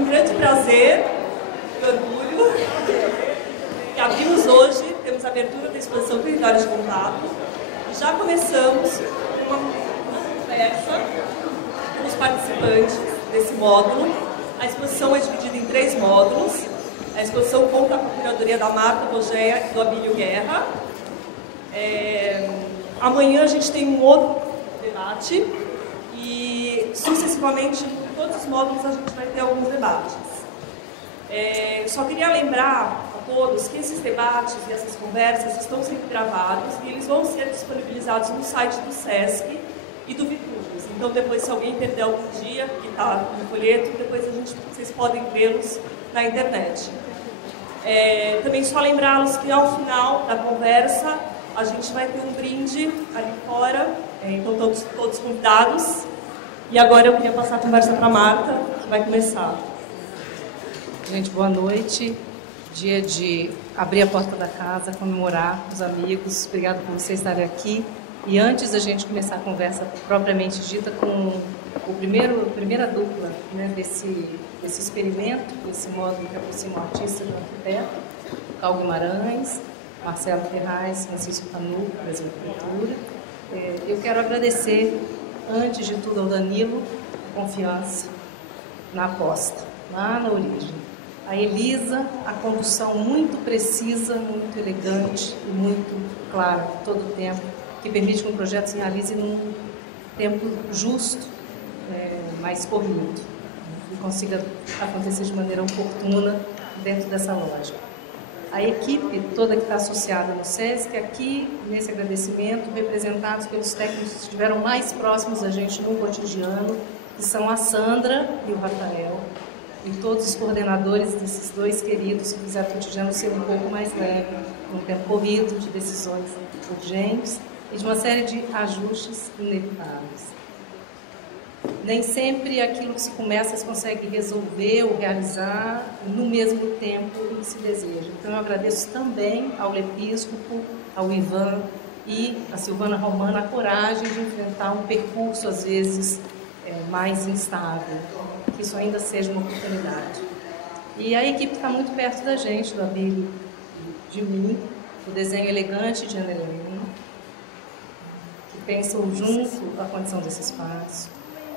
com grande prazer e orgulho que abrimos hoje, temos a abertura da exposição Territórios de Contato e já começamos uma conversa com os participantes desse módulo. A exposição é dividida em 3 módulos. A exposição conta com a curadoria da Marta Bogeia e do Abílio Guerra. Amanhã a gente tem um outro debate e, sucessivamente, em todos os módulos a gente vai ter alguns debates. Só queria lembrar a todos que esses debates e essas conversas estão sendo gravados e eles vão ser disponibilizados no site do SESC e do Vitruvius. Então, depois, se alguém perder algum dia, que está no folheto, depois vocês podem vê-los na internet. Também só lembrá-los que, ao final da conversa, a gente vai ter um brinde ali fora, então todos convidados. E agora eu queria passar a conversa para a Marta, que vai começar. Gente, boa noite. Dia de abrir a porta da casa, comemorar os amigos. Obrigada por vocês estarem aqui. E antes da gente começar a conversa propriamente dita com a primeira dupla, né, desse experimento, desse módulo que aproxima o artista do arquiteto, Carl Guimarães, Marcelo Ferraz, Francisco Canu, Brasil Cultura. Eu quero agradecer, antes de tudo, ao Danilo, a confiança na aposta, lá na origem. A Elisa, a condução muito precisa, muito elegante e muito clara, todo o tempo, que permite que um projeto se realize num tempo justo, mais corrido, e consiga acontecer de maneira oportuna dentro dessa lógica. A equipe toda que está associada no SESC, aqui, nesse agradecimento, representados pelos técnicos que estiveram mais próximos da gente no cotidiano, que são a Sandra e o Rafael, e todos os coordenadores desses 2 queridos que fizeram o cotidiano ser um pouco mais leve, num tempo corrido, de decisões urgentes e de uma série de ajustes inevitáveis. Nem sempre aquilo que se começa se consegue resolver ou realizar no mesmo tempo que se deseja. Então, eu agradeço também ao Episcopo, ao Ivan e à Silvana Romana a coragem de enfrentar um percurso, às vezes, mais instável, que isso ainda seja uma oportunidade. E a equipe está muito perto da gente, do Abílio, de mim, o desenho elegante de Ana Helena, que pensam junto a condição desse espaço.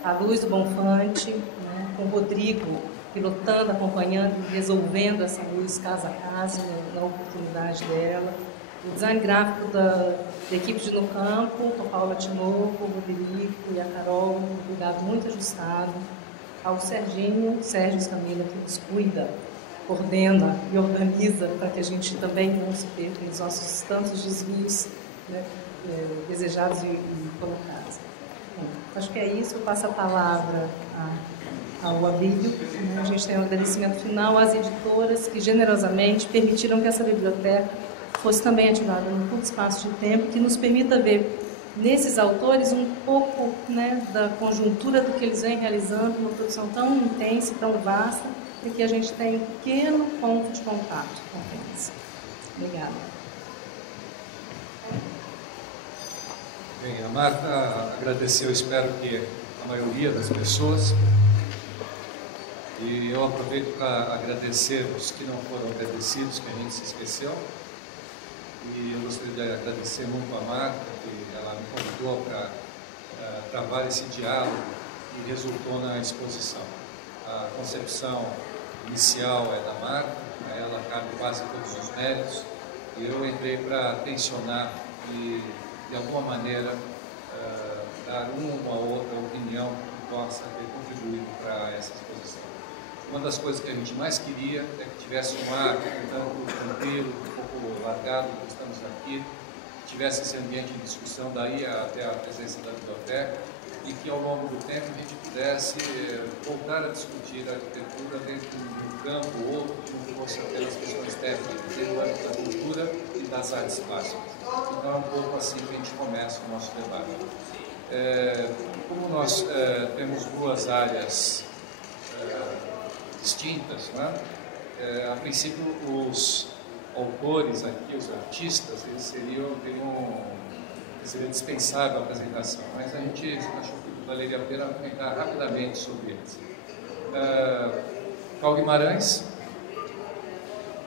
A Luz do Bonfante, né, com o Rodrigo pilotando, acompanhando, resolvendo essa luz casa a casa, na oportunidade dela. O design gráfico da equipe de No Campo, com a Paula Tinoco, o Rodrigo e a Carol, um cuidado muito ajustado. Ao Sérgio Escamila, que nos cuida, coordena e organiza para que a gente também não se perca nos nossos tantos desvios, né, desejados e colocados. Acho que é isso. Eu passo a palavra ao Abílio. A gente tem um agradecimento final às editoras que generosamente permitiram que essa biblioteca fosse também ativada num curto espaço de tempo, que nos permita ver nesses autores um pouco, né, da conjuntura do que eles vêm realizando, uma produção tão intensa e tão vasta, e que a gente tem um pequeno ponto de contato com eles. Obrigada. Bem, a Marta agradeceu, espero que a maioria das pessoas, e eu aproveito para agradecer os que não foram agradecidos, que a gente se esqueceu, e eu gostaria de agradecer muito a Marta, que ela me convidou para travar esse diálogo e resultou na exposição. A concepção inicial é da Marta, a ela cabe quase todos os méritos, e eu entrei para tensionar e, de alguma maneira, dar uma ou outra opinião que possa ter contribuído para essa exposição. Uma das coisas que a gente mais queria é que tivesse um ar um tanto tranquilo, um pouco largado, como estamos aqui, que tivesse esse ambiente de discussão, daí até a presença da biblioteca, e que ao longo do tempo a gente pudesse voltar a discutir a arquitetura dentro de um campo ou outro, que não fosse apenas questões técnicas, dentro do âmbito da cultura e das artes plásticas. Então é um pouco assim que a gente começa o nosso debate. Como nós temos 2 áreas distintas, né? A princípio os autores aqui, os artistas, eles seria dispensável a apresentação, mas a gente achou que valeria a pena comentar rapidamente sobre eles. Cal Guimarães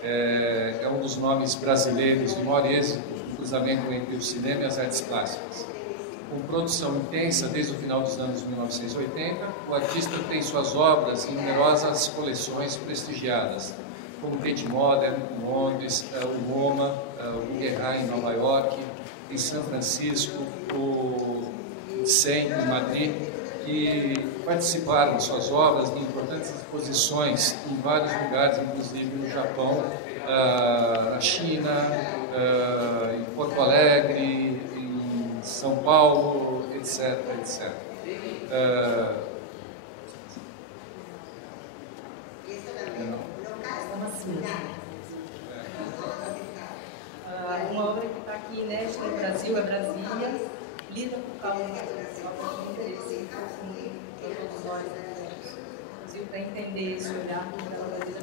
é um dos nomes brasileiros de maior êxito no cruzamento entre o cinema e as artes plásticas. Com produção intensa desde o final dos anos 1980, o artista tem suas obras em numerosas coleções prestigiadas, como Tate Modern, em Londres, o MoMA, o Guggenheim em Nova York, em São Francisco, o SEM em Madrid, que participaram de suas obras em importantes exposições em vários lugares, inclusive no Japão, na China, em Porto Alegre, em São Paulo, etc. etc. Uma obra que está aqui inédita no Brasil é Brasília, lida por causa de interesse para todos nós, inclusive para entender esse olhar para a Brasília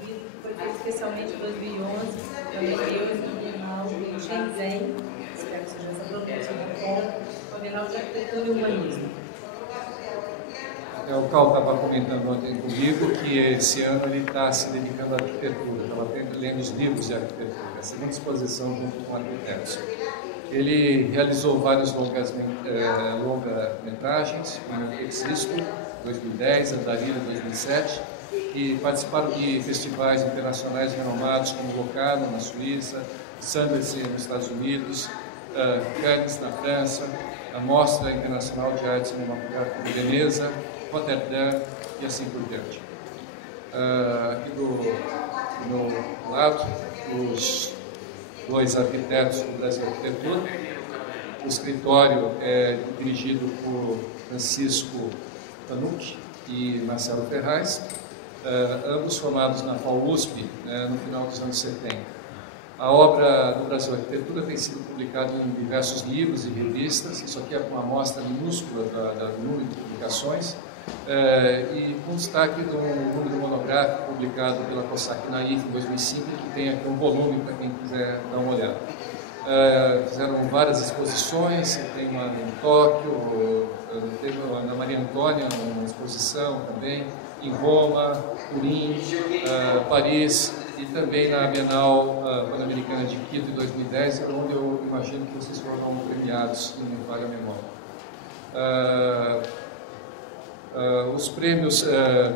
que foi feito especialmente em 2011, eu no Bienal em Shenzhen, espero que seja essa pronúncia, com a Bienal de Arquitetura e Humanismo. O Cal estava comentando ontem comigo que esse ano ele está se dedicando à arquitetura, estava lendo os livros de arquitetura, a segunda exposição junto com arquitetos. Ele realizou vários longa-metragens, como Existo, 2010, Andarina, 2007, e participaram de festivais internacionais renomados como Locarno, na Suíça, Sundance, nos Estados Unidos, Cannes, na França, a Mostra Internacional de Arte Cinematográfica de Veneza, Roterdã e assim por diante. Aqui do meu lado, os dois arquitetos do Brasil Arquitetura. O escritório é dirigido por Francisco Panucci e Marcelo Ferraz, ambos formados na FAUSP no final dos anos 70. A obra do Brasil Arquitetura tem sido publicada em diversos livros e revistas. Isso aqui é uma amostra minúscula do número de publicações, e com destaque do número monográfico publicado pela Cosac Naif em 2005, que tem aqui um volume para quem quiser dar uma olhada. Fizeram várias exposições, tem uma em Tóquio, teve na Maria Antônia uma exposição também, em Roma, Turim, Paris e também na Bienal Pan-Americana de Quito em 2010, onde eu imagino que vocês foram premiados, se não me falha a memória. Os prêmios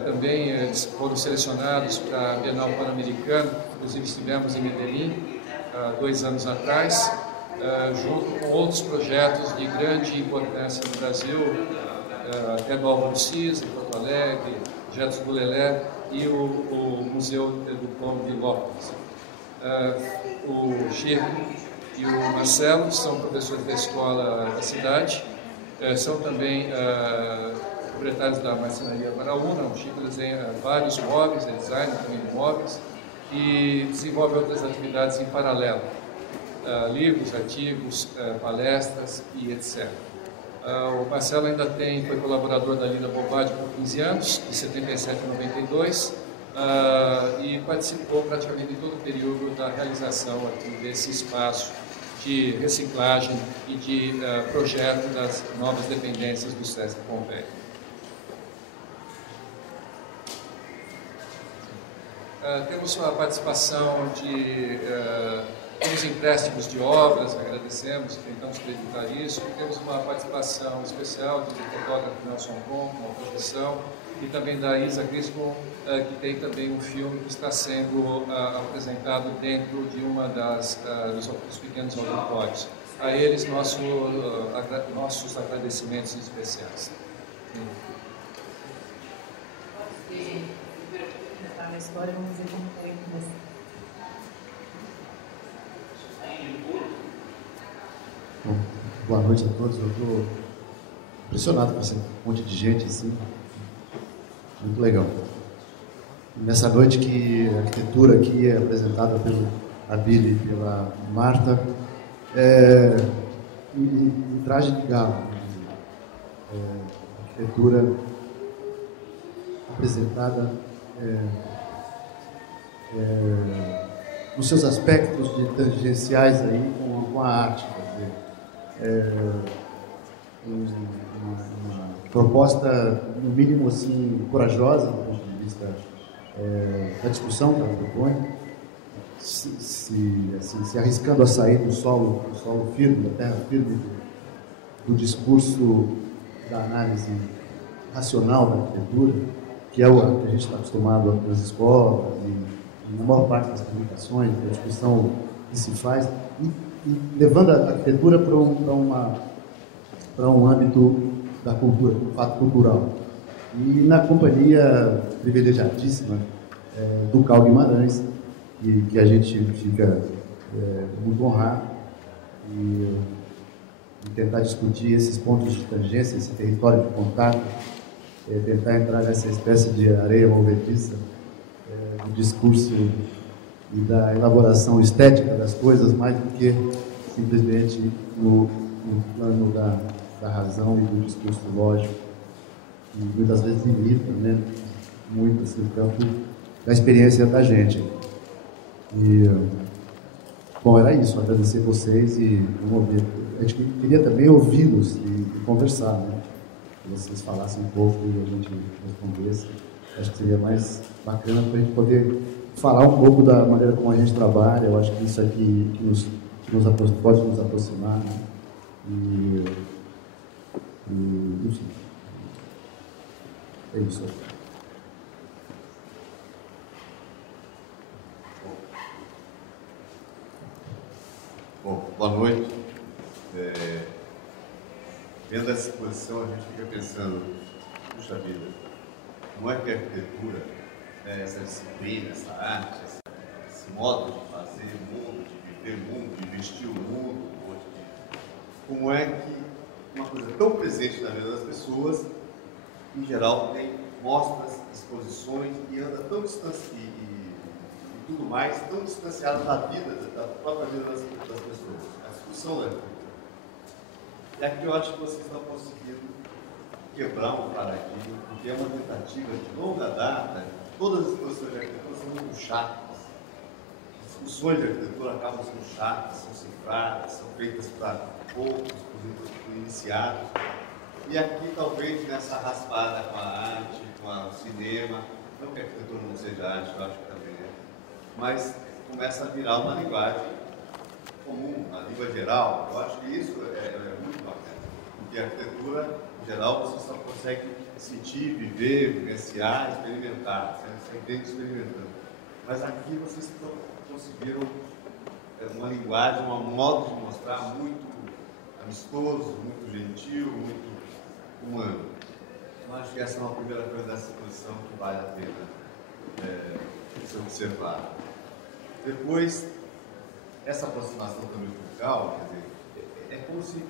também foram selecionados para a Bienal Pan-Americana, inclusive estivemos em Medellín 2 anos atrás, junto com outros projetos de grande importância no Brasil, até do Álvaro Cis, em Porto Alegre, projetos do Lelé e o Museu do Povo de Lópolis. O Chico e o Marcelo são professores da escola da cidade, são também proprietários da marcenaria Baraúna. O Chico desenha vários móveis, é designer também de móveis, e desenvolve outras atividades em paralelo, livros, artigos, palestras e etc. O Marcelo ainda foi colaborador da Lina Bovatti por 15 anos, de 77 a 92, e participou praticamente de todo o período da realização aqui desse espaço de reciclagem e de projeto das novas dependências do SESC Pompeia. Temos a participação dos empréstimos de obras, agradecemos, tentamos acreditar isso, e temos uma participação especial do fotógrafo Nelson Bom, uma projeção, e também da Isa Griscom, que tem também um filme que está sendo apresentado dentro de uma dos pequenos auditórios. A eles, nossos agradecimentos especiais. Na história, vamos ver como foi você. Bom, boa noite a todos. Eu estou impressionado com esse monte de gente assim. Muito legal. Nessa noite que a arquitetura aqui é apresentada pelo Abílio e pela Marta, em traje de gala. Arquitetura apresentada nos seus aspectos tangenciais aí com a arte, quer dizer, uma proposta, no mínimo, assim, corajosa, do ponto de vista da discussão que ela propõe, se arriscando a sair do solo firme, da terra firme, do discurso da análise racional da arquitetura, que é o que a gente está acostumado nas escolas e na maior parte das publicações, da discussão que se faz, e levando a arquitetura para um âmbito da cultura, do fato cultural. E na companhia privilegiadíssima do Carl Guimarães, que a gente fica muito honrado e tentar discutir esses pontos de tangência, esse território de contato, tentar entrar nessa espécie de areia movediça do discurso e da elaboração estética das coisas, mais do que simplesmente no plano da razão e do discurso lógico, que muitas vezes limita, né, muito assim, o campo da experiência da gente. E, bom, era isso, agradecer vocês e ouvir. A gente queria também ouvi-los e conversar, né? Que vocês falassem um pouco e a gente respondesse. Acho que seria mais bacana para a gente poder falar um pouco da maneira como a gente trabalha. Eu acho que isso aqui pode nos aproximar, né? Enfim, é isso. Bom, boa noite. Vendo essa exposição, a gente fica pensando, puxa vida, como é que a arquitetura, essa disciplina, essa arte, esse modo de fazer o mundo, de viver o mundo, de vestir o mundo, como é que uma coisa tão presente na vida das pessoas, em geral, tem mostras, exposições e anda tão distanciado e tudo mais, tão distanciado da vida, da própria vida das pessoas. A discussão da arquitetura. E aqui eu acho que vocês estão conseguindo quebrar um paradigma, porque é uma tentativa de longa data. Todas as exposições de arquitetura são muito chatas. As discussões de arquitetura acabam sendo chatas, são cifradas, são feitas para poucos, para iniciados. E aqui, talvez, nessa raspada com a arte, com o cinema, não que a arquitetura não seja arte, eu acho que também é, mas começa a virar uma linguagem comum, uma língua geral. Eu acho que isso é muito bacana, porque a arquitetura, em geral, você só consegue sentir, viver, vivenciar, experimentar, você entende experimentando. Mas aqui vocês conseguiram uma linguagem, um modo de mostrar muito amistoso, muito gentil, muito humano. Eu acho que essa é uma primeira coisa dessa exposição que vale a pena ser observada. Depois, essa aproximação também cultural, quer dizer, é como se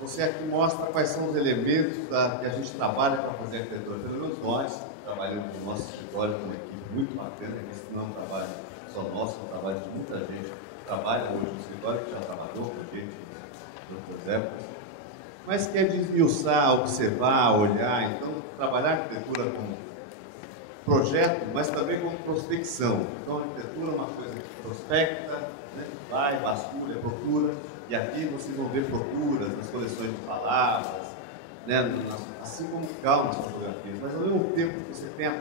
você aqui mostra quais são os elementos que a gente trabalha para fazer arquitetura. Pelo menos nós trabalhamos no nosso escritório com uma equipe muito bacana, que esse não é um trabalho só nosso, é um trabalho de muita gente que trabalha hoje no escritório, que já trabalhou com gente de outras épocas, mas quer desmiuçar, observar, olhar. Então, trabalhar a arquitetura como projeto, mas também como prospecção. Então, a arquitetura é uma coisa que prospecta, né? Vai, vasculha, procura, e aqui vocês vão ver procuras nas coleções de palavras, né? Assim como calma nas fotografias, mas ao mesmo tempo que você tem a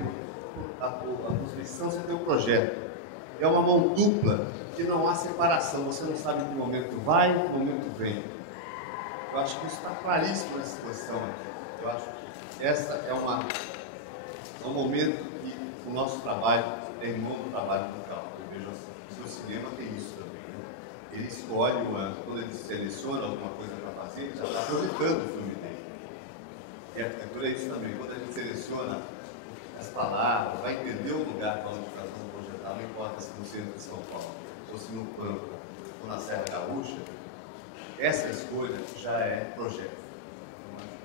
prospecção, você tem o projeto. É uma mão dupla que não há separação, você não sabe em que momento vai, em que momento vem. Eu acho que isso está claríssimo nessa situação aqui. Eu acho que essa é um momento que o nosso trabalho é irmão do trabalho local. Eu vejo assim, o seu cinema tem isso também, né? Ele escolhe o ângulo, quando ele seleciona alguma coisa para fazer, ele já está projetando o filme dele. E a arquitetura é isso também, quando a gente seleciona as palavras, vai entender o lugar para onde nós vamos projetar, não importa se no centro de São Paulo, ou se no Pampa, ou na Serra Gaúcha, essa escolha já é projeto.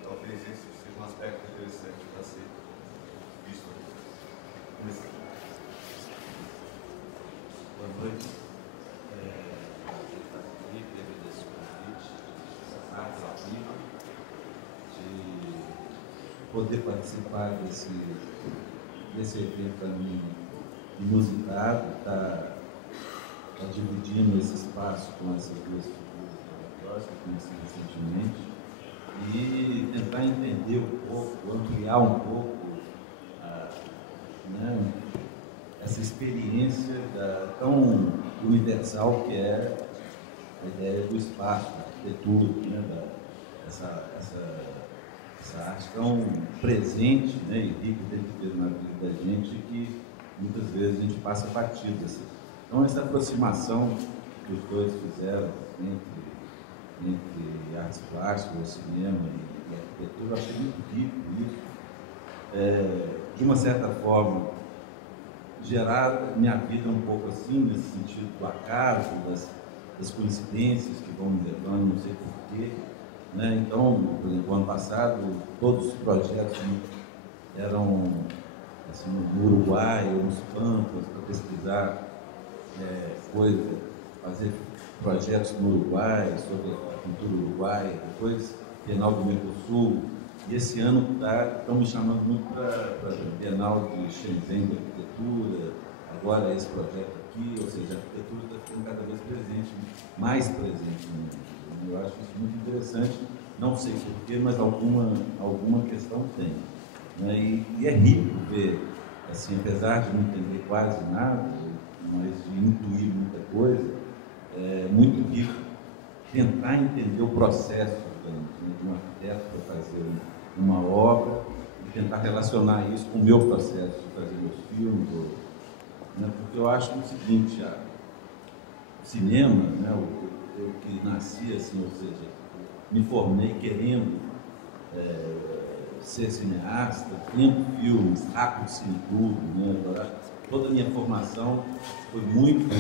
Então, talvez esse seja um aspecto interessante para ser visto. Boa noite. Felipe, agradeço o convite, essa parte ao vivo, de poder participar desse evento também inusitado, está dividindo esse espaço com essas duas figuras maravilhosas que eu conheci recentemente. e tentar entender um pouco, ampliar um pouco né, essa experiência tão universal que é a ideia do espaço, da arquitetura, né, essa arte tão presente, né, e rica dentro na vida da gente, que muitas vezes a gente passa batido. Assim. Então, essa aproximação que os dois fizeram entre artes plásticas, cinema e arquitetura, eu achei muito rico isso. De uma certa forma, gerar minha vida um pouco assim, nesse sentido do acaso, das coincidências que vão me levando, não sei porquê. Né? Então, por exemplo, ano passado, todos os projetos eram assim, no Uruguai ou nos Pampas, para pesquisar fazer projetos no Uruguai, sobre a cultura uruguaia, depois Bienal do Mercosul. E esse ano estão me chamando muito para a Bienal de Shenzhen de Arquitetura, agora esse projeto aqui, ou seja, a arquitetura está ficando cada vez presente, mais presente no mundo. Eu acho isso muito interessante, não sei porquê, mas alguma questão tem. Né? E é rico ver, assim, apesar de não entender quase nada, mas de intuir muita coisa, é muito rico tentar entender o processo de um arquiteto para fazer uma obra e tentar relacionar isso com o meu processo de fazer meus filmes. Né? Porque eu acho o seguinte, o cinema, né, eu que nasci assim, ou seja, me formei querendo ser cineasta, vendo filmes, rápido em tudo, né? Toda a minha formação foi muito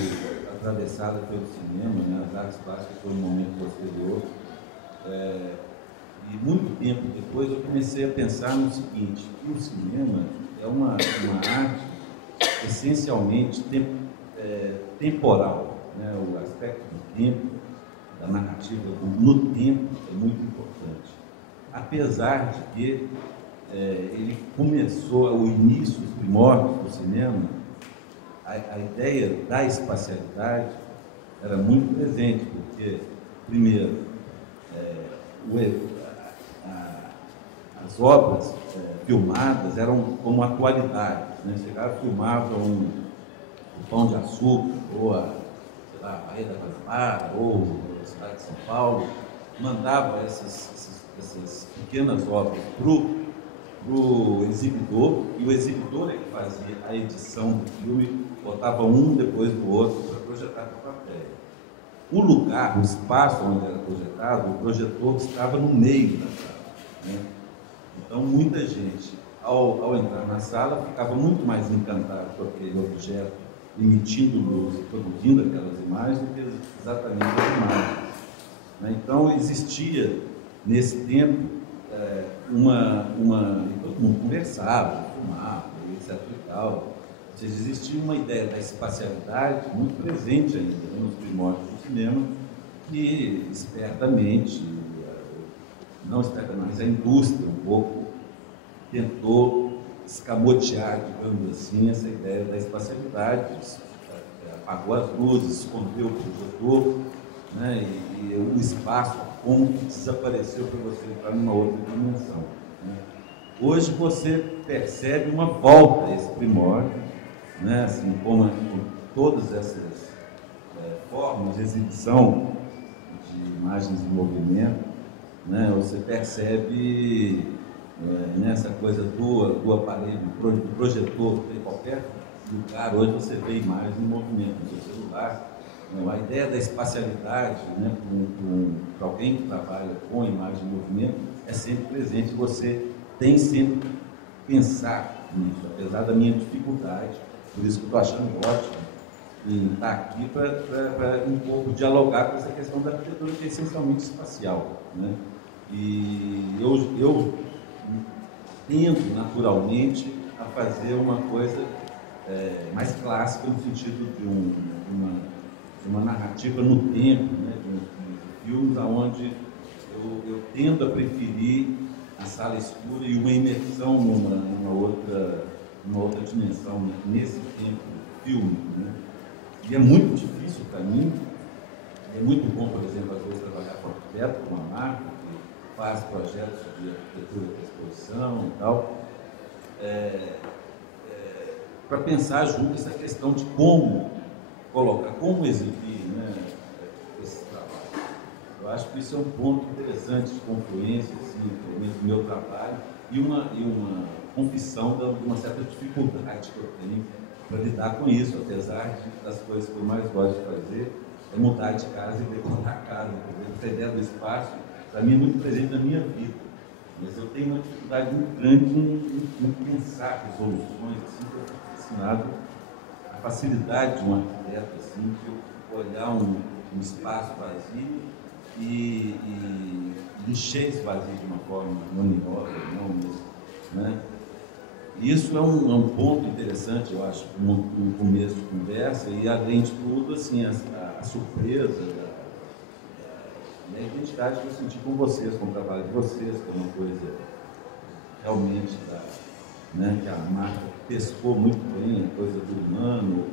atravessada pelo cinema, né? As artes plásticas foi um momento posterior. E muito tempo depois eu comecei a pensar no seguinte, que o cinema é uma arte essencialmente temporal, né? O aspecto do tempo, da narrativa no tempo é muito importante. Apesar de que ele começou, o início, os primórdios do cinema, a ideia da espacialidade era muito presente, porque, primeiro, as obras filmadas eram como atualidades, né? Chegavam, filmavam o Pão de Açúcar, ou a Baía da Guanabara, ou a cidade de São Paulo, mandava essas pequenas obras para o exibidor, e o exibidor é que fazia a edição do filme, botava um depois do outro para projetar para a plateia. O lugar, o espaço onde era projetado, o projetor estava no meio da sala. Né? Então, muita gente, ao entrar na sala, ficava muito mais encantado com aquele objeto, emitindo luz e produzindo aquelas imagens, do que exatamente as imagens. Né? Então, existia, nesse tempo, todo mundo conversava, fumava, etc. e tal. Ou seja, existia uma ideia da espacialidade muito presente ainda, né, nos primórdios do cinema, que espertamente, não espertamente, mas a indústria um pouco tentou escamotear, digamos assim, essa ideia da espacialidade, apagou as luzes, escondeu o projetor, né, e o espaço, como que desapareceu para você entrar numa outra dimensão. Né? Hoje você percebe uma volta a esse primórdio, né, assim, com todas essas formas de exibição de imagens em movimento, né, você percebe nessa coisa do aparelho, do projetor, em qualquer lugar, hoje você vê imagens em movimento no seu celular. A ideia da espacialidade, né, para alguém que trabalha com imagem em movimento, é sempre presente. Você tem sempre que pensar nisso, apesar da minha dificuldade. Por isso que eu estou achando ótimo em estar aqui para um pouco dialogar com essa questão da arquitetura, que é essencialmente espacial. Né? E eu tendo naturalmente a fazer uma coisa mais clássica, no sentido de uma narrativa no tempo, né, de filmes onde eu tendo a preferir a sala escura e uma imersão numa outra dimensão, né, nesse tempo fílmico. Né? E é muito difícil para mim, é muito bom, por exemplo, às vezes trabalhar com arquiteto, com uma marca, que faz projetos de arquitetura para exposição e tal, para pensar junto essa questão de como colocar, como exibir, né, esse trabalho. Eu acho que isso é um ponto interessante de confluência, assim, pelo menos do meu trabalho, e uma confissão de uma certa dificuldade que eu tenho para lidar com isso, apesar das coisas que eu mais gosto de fazer é mudar de casa e decorar a casa. Essa ideia do espaço, para mim, é muito presente na minha vida. Mas eu tenho uma dificuldade muito grande em pensar resoluções, assim, que eu fico fascinado a facilidade de um arquiteto, assim, de eu olhar um espaço vazio e encher esse vazio de uma forma harmoniosa, não mesmo, né? Isso é um ponto interessante, eu acho, no começo de conversa, e além de tudo, assim, a surpresa e a identidade que eu senti com vocês, com o trabalho de vocês, que é uma coisa realmente né, que a marca pescou muito bem, a coisa do humano,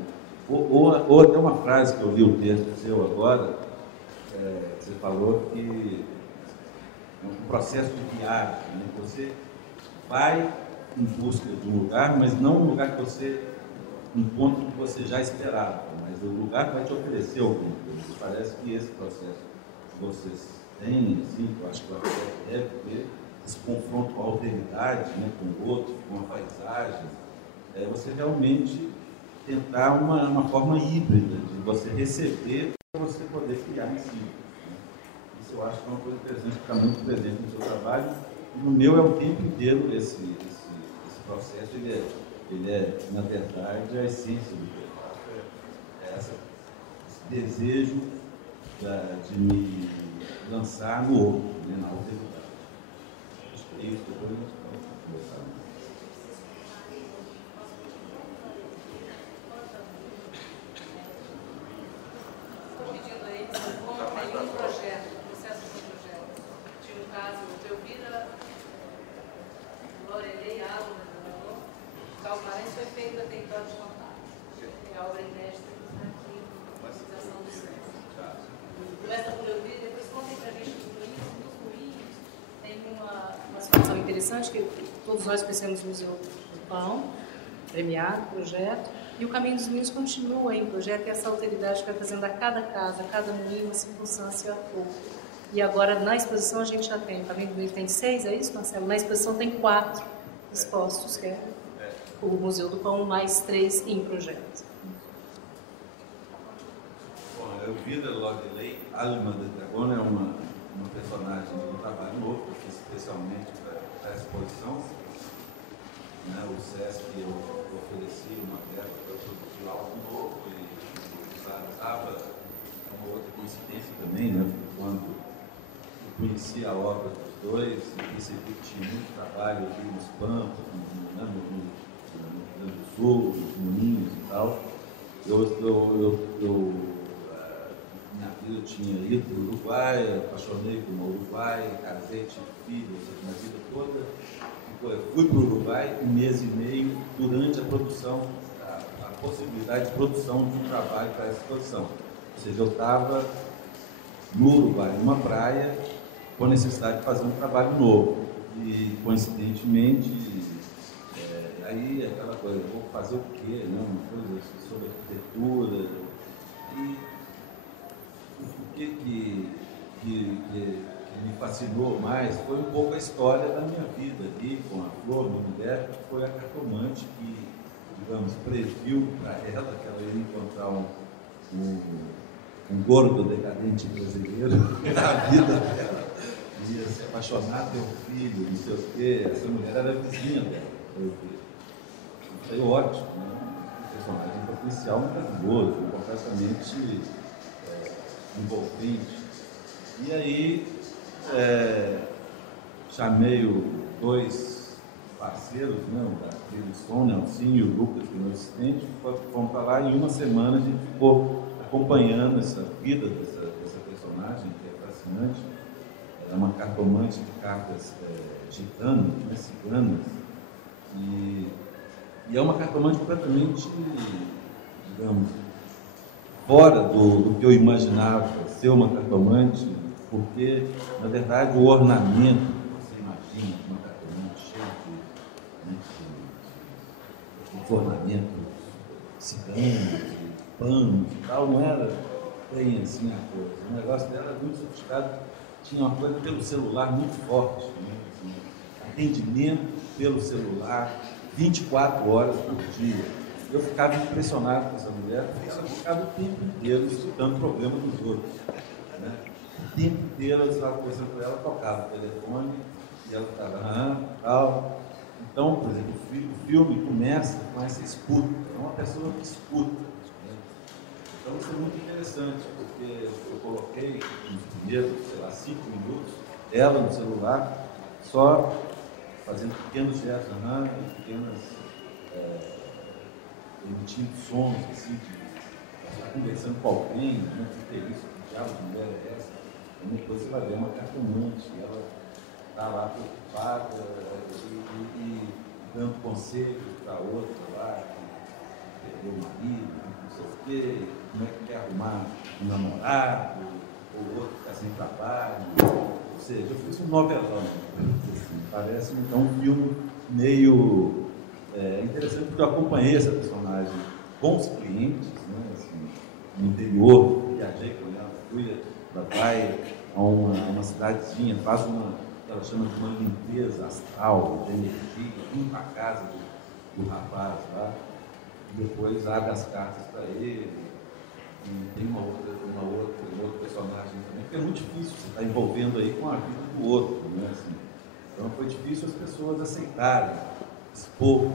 ou até uma frase que eu li o texto seu agora, que você falou que é um processo de viagem, né? Você vai em busca de um lugar, mas não um lugar que você encontra o que você já esperava, mas o lugar que vai te oferecer alguma coisa. Parece que esse processo que vocês têm, assim, que eu acho que o arquiteto deve ter, esse confronto com a alteridade, né, com o outro, com a paisagem, você realmente tentar uma forma híbrida de você receber para você poder criar em si. Né? Isso eu acho que é uma coisa interessante, que está muito presente no seu trabalho, e no meu é o tempo inteiro esse processo, ele é, na verdade, a essência do que eu faço, esse desejo de me lançar no outro, né, na alteridade. Acho que é isso, depois a gente pode conversar mais. Estou pedindo aí, como tem um projeto, um processo de um projeto, tinha um caso, eu vi da Lorelei Alves, Calmares foi feito a território de contato. É a obra inédita que está aqui, a utilização do centro. Começa por eu ver, depois contem para a gente dos moinhos. Tem uma situação interessante que todos nós conhecemos o Museu do Pão, premiado, projeto, e o Caminho dos Moinhos continua em projeto, e essa alteridade que vai fazendo a cada casa, a cada moinho, uma circunstância e a cor. E agora, na exposição, a gente já tem, o Caminho dos Moinhos tem 6, é isso, Marcelo? Na exposição tem 4 expostos, que é o Museu do Pão, mais 3 em projeto. Bom, eu vi da Lorelei, Alma de Dragona é uma personagem de um trabalho novo, especialmente para a exposição. Né, o SESC oferecia uma verba para produzir algo novo e usava uma outra coincidência também, né, quando eu conheci a obra dos dois e percebi que tinha muito trabalho aqui nos Pampas, no Rio Grande do Sul, nos Moinhos e tal. Minha vida eu tinha ido para o Uruguai, apaixonei por um Uruguai, casei, tive filho, minha vida toda. Eu fui para o Uruguai 1 mês e meio durante a produção, a possibilidade de produção de um trabalho para essa exposição. Ou seja, eu estava no Uruguai, numa praia, com a necessidade de fazer um trabalho novo. E, coincidentemente, aí aquela coisa, vou fazer o quê? Né? Uma coisa sobre arquitetura. E o que me fascinou mais foi um pouco a história da minha vida ali, com a Flor, no universo, que foi a cartomante que, digamos, previu para ela que ela ia encontrar um gordo decadente brasileiro na vida dela, ia se apaixonar, ter um filho, não sei o quê. Essa mulher era vizinha dela. Foi ótimo, né? Um personagem potencial maravilhoso, completamente envolvente. E aí, chamei dois parceiros, né, o Som, Nelson e o Lucas, que é meu assistente, fomos para lá e em uma semana a gente ficou acompanhando essa vida dessa personagem, que é fascinante. Ela é uma cartomante de cartas gitanas, né, ciganas, e é uma cartomante completamente, digamos, fora do que eu imaginava ser uma cartomante, porque, na verdade, o ornamento, você imagina uma catarina cheia de ornamentos ciganos, panos e tal, não era bem assim a coisa. O negócio dela era muito sofisticado, tinha uma coisa pelo celular muito forte, né? Assim, atendimento pelo celular 24 horas por dia. Eu ficava impressionado com essa mulher, porque ela ficava o tempo inteiro escutando o problema dos outros. Né? O tempo inteiro eu estava conversando com ela, tocava o telefone e ela ficava, tal. Então, por exemplo, o filme começa com essa escuta, é uma pessoa que escuta. Né? Então isso é muito interessante, porque eu coloquei nos primeiros, sei lá, 5 minutos, ela no celular, só fazendo pequenos gestos, pequenas, emitindo sons, assim, de estar conversando com alguém, né? Que isso, que diabo de mulher é essa? E depois você vai ver uma cartomante, ela está lá preocupada e dando conselhos para outra lá, que perdeu o marido, não sei o quê, como é que quer arrumar um namorado, ou outro que está sem trabalho. Ou seja, eu fiz um novelão, assim, parece então um filme meio interessante, porque eu acompanhei essa personagem com os clientes, né, assim, no interior, viajei com ela, ela vai a uma cidadezinha, faz ela chama de uma limpeza astral, de energia, limpa a casa do rapaz lá, e depois abre as cartas para ele, e tem um outro personagem também, porque é muito difícil você estar envolvendo aí com a vida do outro, né, assim. Então foi difícil as pessoas aceitarem, expor,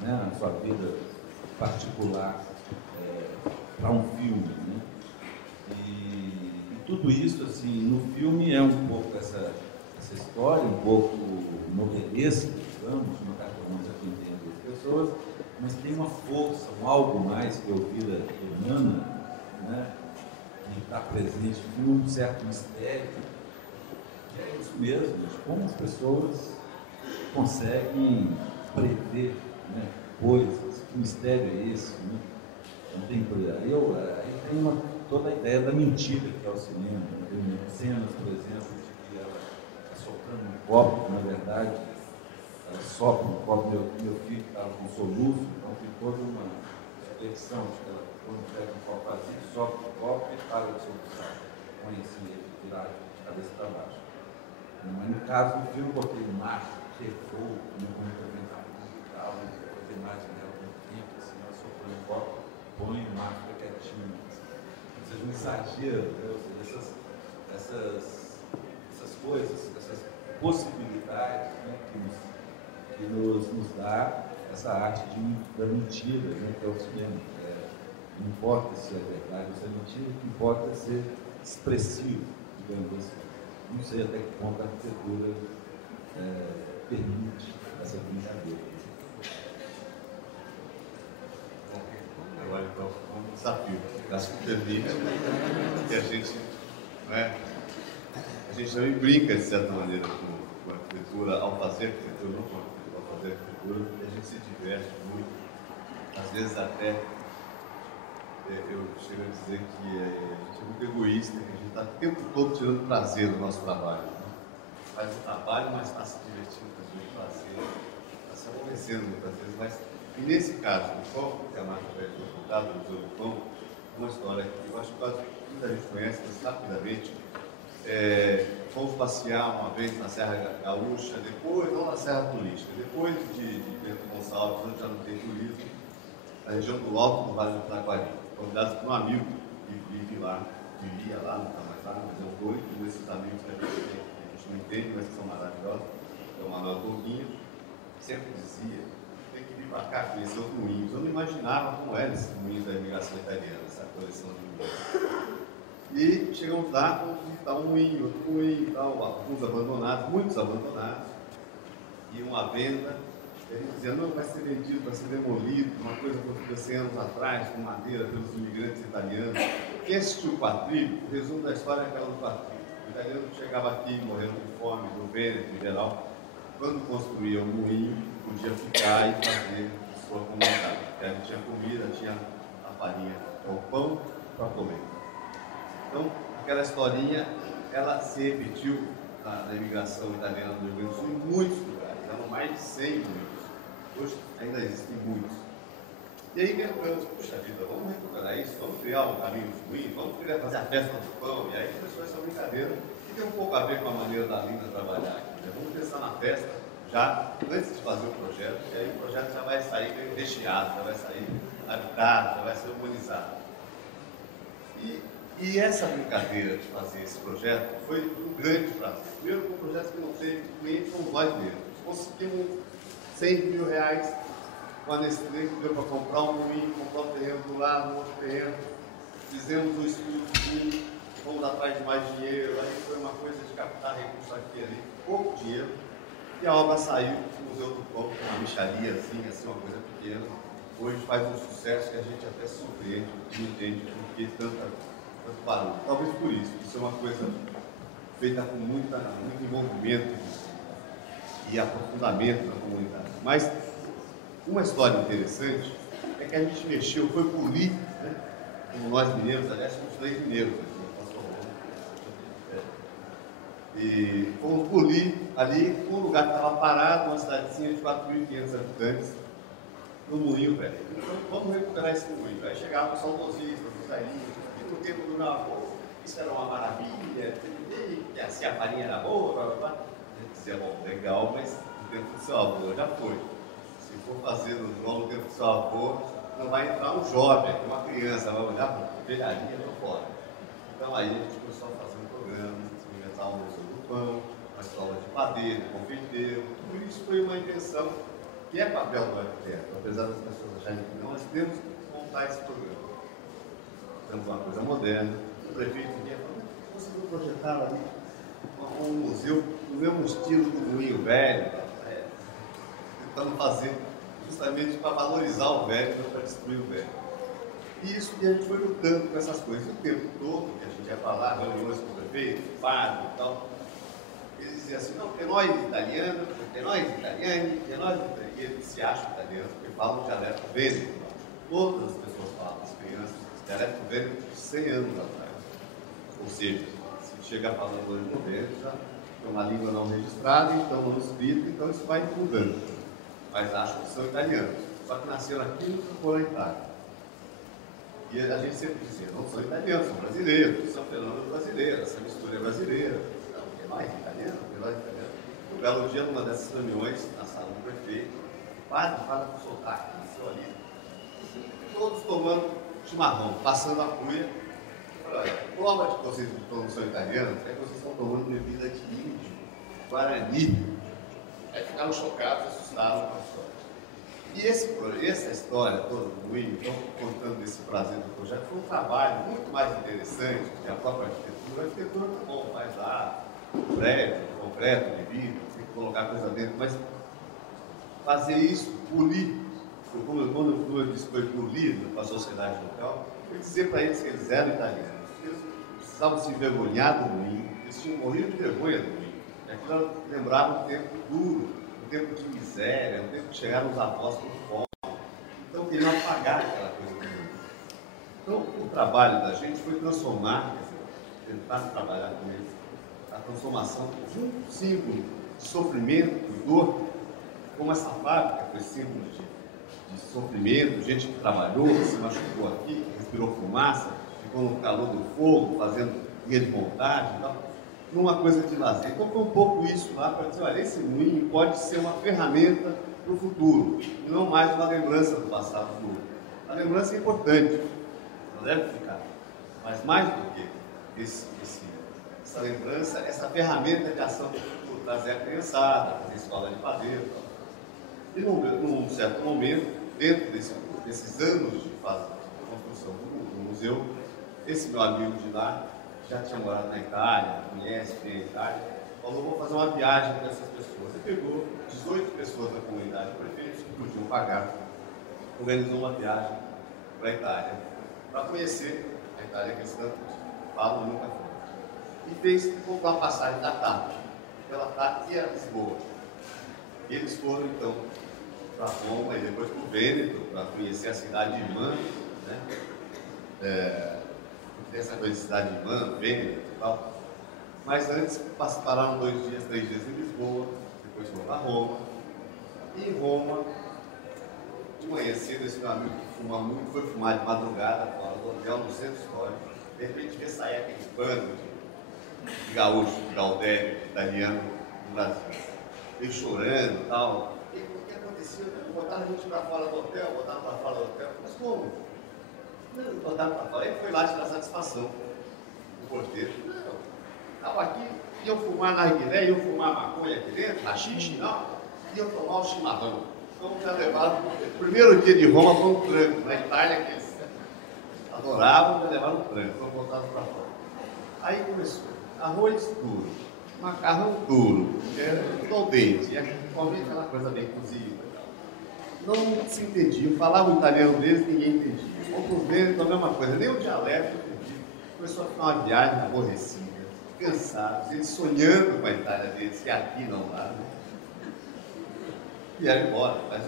né, a sua vida particular para um filme, né? E tudo isso, assim, no filme é um pouco essa história, um pouco novelesca, digamos, uma cartomante atendendo as pessoas, mas tem uma força, um algo mais que eu vi da Emana, né, que está presente no filme, um certo mistério, que é isso mesmo, de como as pessoas conseguem prever, né, coisas, que mistério é esse, né? Não tem aí tem toda a ideia da mentira que é o cinema, né? Tem cenas, por exemplo, de que ela está soprando um copo, na verdade, ela sopra um copo, meu filho estava com soluço, então tem toda uma reflexão de que ela, quando pega um copo vazio, sopra o copo e para de soluçar, põe assim, ele virado de cabeça para baixo. Mas no caso do filme, eu botei um macho, chegou, como interventamento e tal, depois a imagem dela com o tempo, assim, ela soprando um copo, põe o macho, fica quietinho. Assim. Ou seja, um exagero, né? Ou seja, essas coisas, essas possibilidades, né, que nos dá essa arte da mentira, né, que é o cinema. Não importa se é verdade ou se é mentira, o que importa é ser expressivo, digamos assim. Não sei até que ponto a arquitetura permite essa brincadeira. Agora, então, um desafio da supervite, que a gente também brinca, de certa maneira, com a arquitetura, ao fazer arquitetura, não com a arquitetura, ao fazer arquitetura, e a gente se diverte muito, às vezes até, eu chego a dizer que a gente é muito egoísta, que a gente está o tempo todo tirando prazer do nosso trabalho. Né? Faz o trabalho, mas está se divertindo também, prazer, está se aborrecendo muitas vezes, mas e nesse caso, o foco que a Marta vai contar do Museu do Pão, uma história que eu acho que quase muita gente conhece, mas rapidamente. Fomos passear uma vez na Serra Gaúcha, depois, não na Serra Turística, depois de Bento Gonçalves, onde já não tem turismo, na região do Alto do Vale do Taquari, convidados por um amigo que vivia lá, não está mais lá, mas eu fui, um desses amigos que a gente não entende, mas que são maravilhosos, é o Manuel Tonguinho, sempre dizia, tem que vir para cá conhecer os moinhos. Eu não imaginava como eram esses moinhos da imigração italiana, essa coleção de moinhos. E chegamos lá, vamos visitar um moinho, outro moinho, tal, alguns abandonados, muitos abandonados, e uma venda, ele dizia, não, vai ser vendido, vai ser demolido, uma coisa construída 100 anos atrás, com madeira, pelos imigrantes italianos. Quem assistiu o Quadrilho, o resumo da história é aquela do Quadrilho. O italiano chegava aqui, morrendo de fome, do Vêneto em geral, quando construía um moinho, podia ficar e fazer sua comunidade. Porque ali tinha comida, tinha a farinha, o pão para comer. Então, aquela historinha ela se repetiu na imigração italiana do Rio Grande do Sul em muitos lugares, eram mais de 100 mil. Hoje ainda existem muitos. E aí lembramos, puxa vida, vamos recuperar isso, vamos criar um caminho ruim, vamos criar, fazer a festa do pão, e aí começou essa brincadeira, que tem um pouco a ver com a maneira da Linda trabalhar aqui, né? Vamos pensar na festa já antes de fazer o projeto, e aí o projeto já vai sair meio recheado, já vai sair habitado, já vai ser humanizado. E essa brincadeira de fazer esse projeto foi um grande prazer. Primeiro, com um projeto que não teve cliente, fomos nós mesmos. Conseguimos 100 mil reais com a Nestlé, que deu para comprar um moinho, comprar um terreno do lado, um outro terreno. Fizemos um estudo, fomos atrás de mais dinheiro, aí foi uma coisa de captar recursos aqui e ali, pouco dinheiro. E a obra saiu do Museu do Pão, uma mixariazinha, assim, uma coisa pequena. Hoje faz um sucesso que a gente até se surpreende, não entende por que tanto barulho. Talvez por isso, isso é uma coisa feita com muito envolvimento e aprofundamento na comunidade. Mas uma história interessante é que a gente mexeu, foi polir, né? Como nós mineiros, aliás, somos 3 mineiros aqui. E fomos polir ali um lugar que estava parado, uma cidadezinha de 4.500 habitantes, no Moinho Velho. Então, vamos recuperar esse moinho. Aí chegavam os saudosistas, os velhinhos, e no tempo do meu avô, isso era uma maravilha, e assim a farinha era boa, blá, blá, blá. A gente dizia, bom, legal, mas no tempo do seu avô já foi. Se for fazer no tempo do seu avô, não vai entrar um jovem, uma criança, vai olhar para a velharia para fora. Então aí a gente começou a fazer um programa, inventar um museu do pão, uma escola de padeiro, confeiteiro, tudo isso foi uma invenção que é papel do arquiteto, apesar das pessoas acharem que não, nós temos que montar esse programa. Temos uma coisa moderna, o prefeito vinha falando, conseguiu projetar ali um museu no mesmo estilo do Moinho Velho, tentando fazer justamente para valorizar o velho, não para destruir o velho. E isso que a gente foi lutando com essas coisas o tempo todo, que a gente ia falar, reuniões com o prefeito, o padre e tal. Eles diziam assim, não, porque nós italianos, porque nós italianos, porque nós italianos, eles se acham italianos, porque falam o dialeto vêneto. Todas as pessoas falam, as crianças, o dialeto vêneto de 100 anos atrás. Ou seja, se chegar falando hoje no vêneto, já é uma língua não registrada, então não escrita, então isso vai mudando. Mas acham que são italianos. Só que nasceram aqui e nunca foram à Itália. E a gente sempre dizia, não são italianos, são brasileiros, são fenômenos brasileiros, essa mistura é brasileira. Não, porque nós italianos, porque nós italianos. Um belo dia, numa dessas reuniões, na sala do prefeito, o padre fala com sotaque, nasceu ali. Todos tomando chimarrão, passando a cuia. Olha, prova de que vocês não são italianos é que vocês estão tomando bebida de índio, guarani. Aí ficaram chocados, assustaram com a história. E essa história toda do Moinho, então, contando desse prazer do projeto, foi um trabalho muito mais interessante que a própria arquitetura. A arquitetura tá bom, faz lá, prédio, concreto, de vidro, tem que colocar coisa dentro, mas fazer isso, polir, quando eu disse que foi polir para a sociedade local, foi dizer para eles que eles eram italianos, eles precisavam se envergonhar do Moinho, eles tinham morrido de vergonha do Moinho. Aquilo lembrava um tempo duro, um tempo de miséria, um tempo que chegaram os avós com fome. Então queriam apagar aquela coisa do mundo. Então o trabalho da gente foi transformar, quer dizer, tentar trabalhar com eles, a transformação de um símbolo de sofrimento e dor, como essa fábrica foi símbolo de sofrimento, gente que trabalhou, que se machucou aqui, que respirou fumaça, ficou no calor do fogo, fazendo linha de montagem e tal, numa coisa de lazer. Então foi um pouco isso lá para dizer, olha, esse moinho pode ser uma ferramenta para o futuro, e não mais uma lembrança do passado duro. A lembrança é importante, não deve ficar, mas mais do que essa lembrança, essa ferramenta de ação para o futuro, trazer a criançada, fazer escola de padeiro e tal. E num certo momento, dentro desses anos de construção do museu, esse meu amigo de lá, já tinha morado na Itália, conhece bem a Itália, falou, vou fazer uma viagem com essas pessoas. E pegou 18 pessoas da comunidade prefeitos que podiam pagar, organizou uma viagem para a Itália, para conhecer a Itália que eles tanto falam nunca foram. E fez comprar a passagem da TAP, pela TAP e a Lisboa. E eles foram então para Roma e depois para o Vêneto, para conhecer a cidade irmã, né? Essa coisa de cidade irmã, Vêneto e tal. Mas antes pararam 2 dias, 3 dias em Lisboa, depois foram para Roma. E em Roma, de manhã cedo, esse meu amigo que fuma muito foi fumar de madrugada fora do hotel, no centro histórico. De repente vê sair aquele bando de gaúcho, de gaudério, de italiano do Brasil. Ele chorando e tal. E o que aconteceu? Botaram a gente para fora do hotel, botaram para fora do hotel. Mas como? Não, botaram para fora. Ele foi lá tirar satisfação do porteiro. Não, estava aqui, iam fumar narguilé, iam fumar maconha aqui dentro, haxixe, não. Iam tomar o chimarrão. Então já levaram. O primeiro dia de Roma foi um tranco. Na Itália, que eles adoravam, já levaram um tranco. Foram botados para fora. Aí começou. Arroz duro, macarrão duro, ao dente, e aquela coisa bem cozida. Não se entendiam, falavam o italiano deles, ninguém entendia. Os outros deles, a mesma coisa, nem o dialeto entendia. Começou a ficar uma viagem aborrecida, cansados, eles sonhando com a Itália deles, que aqui não dá, né? Vieram embora, mas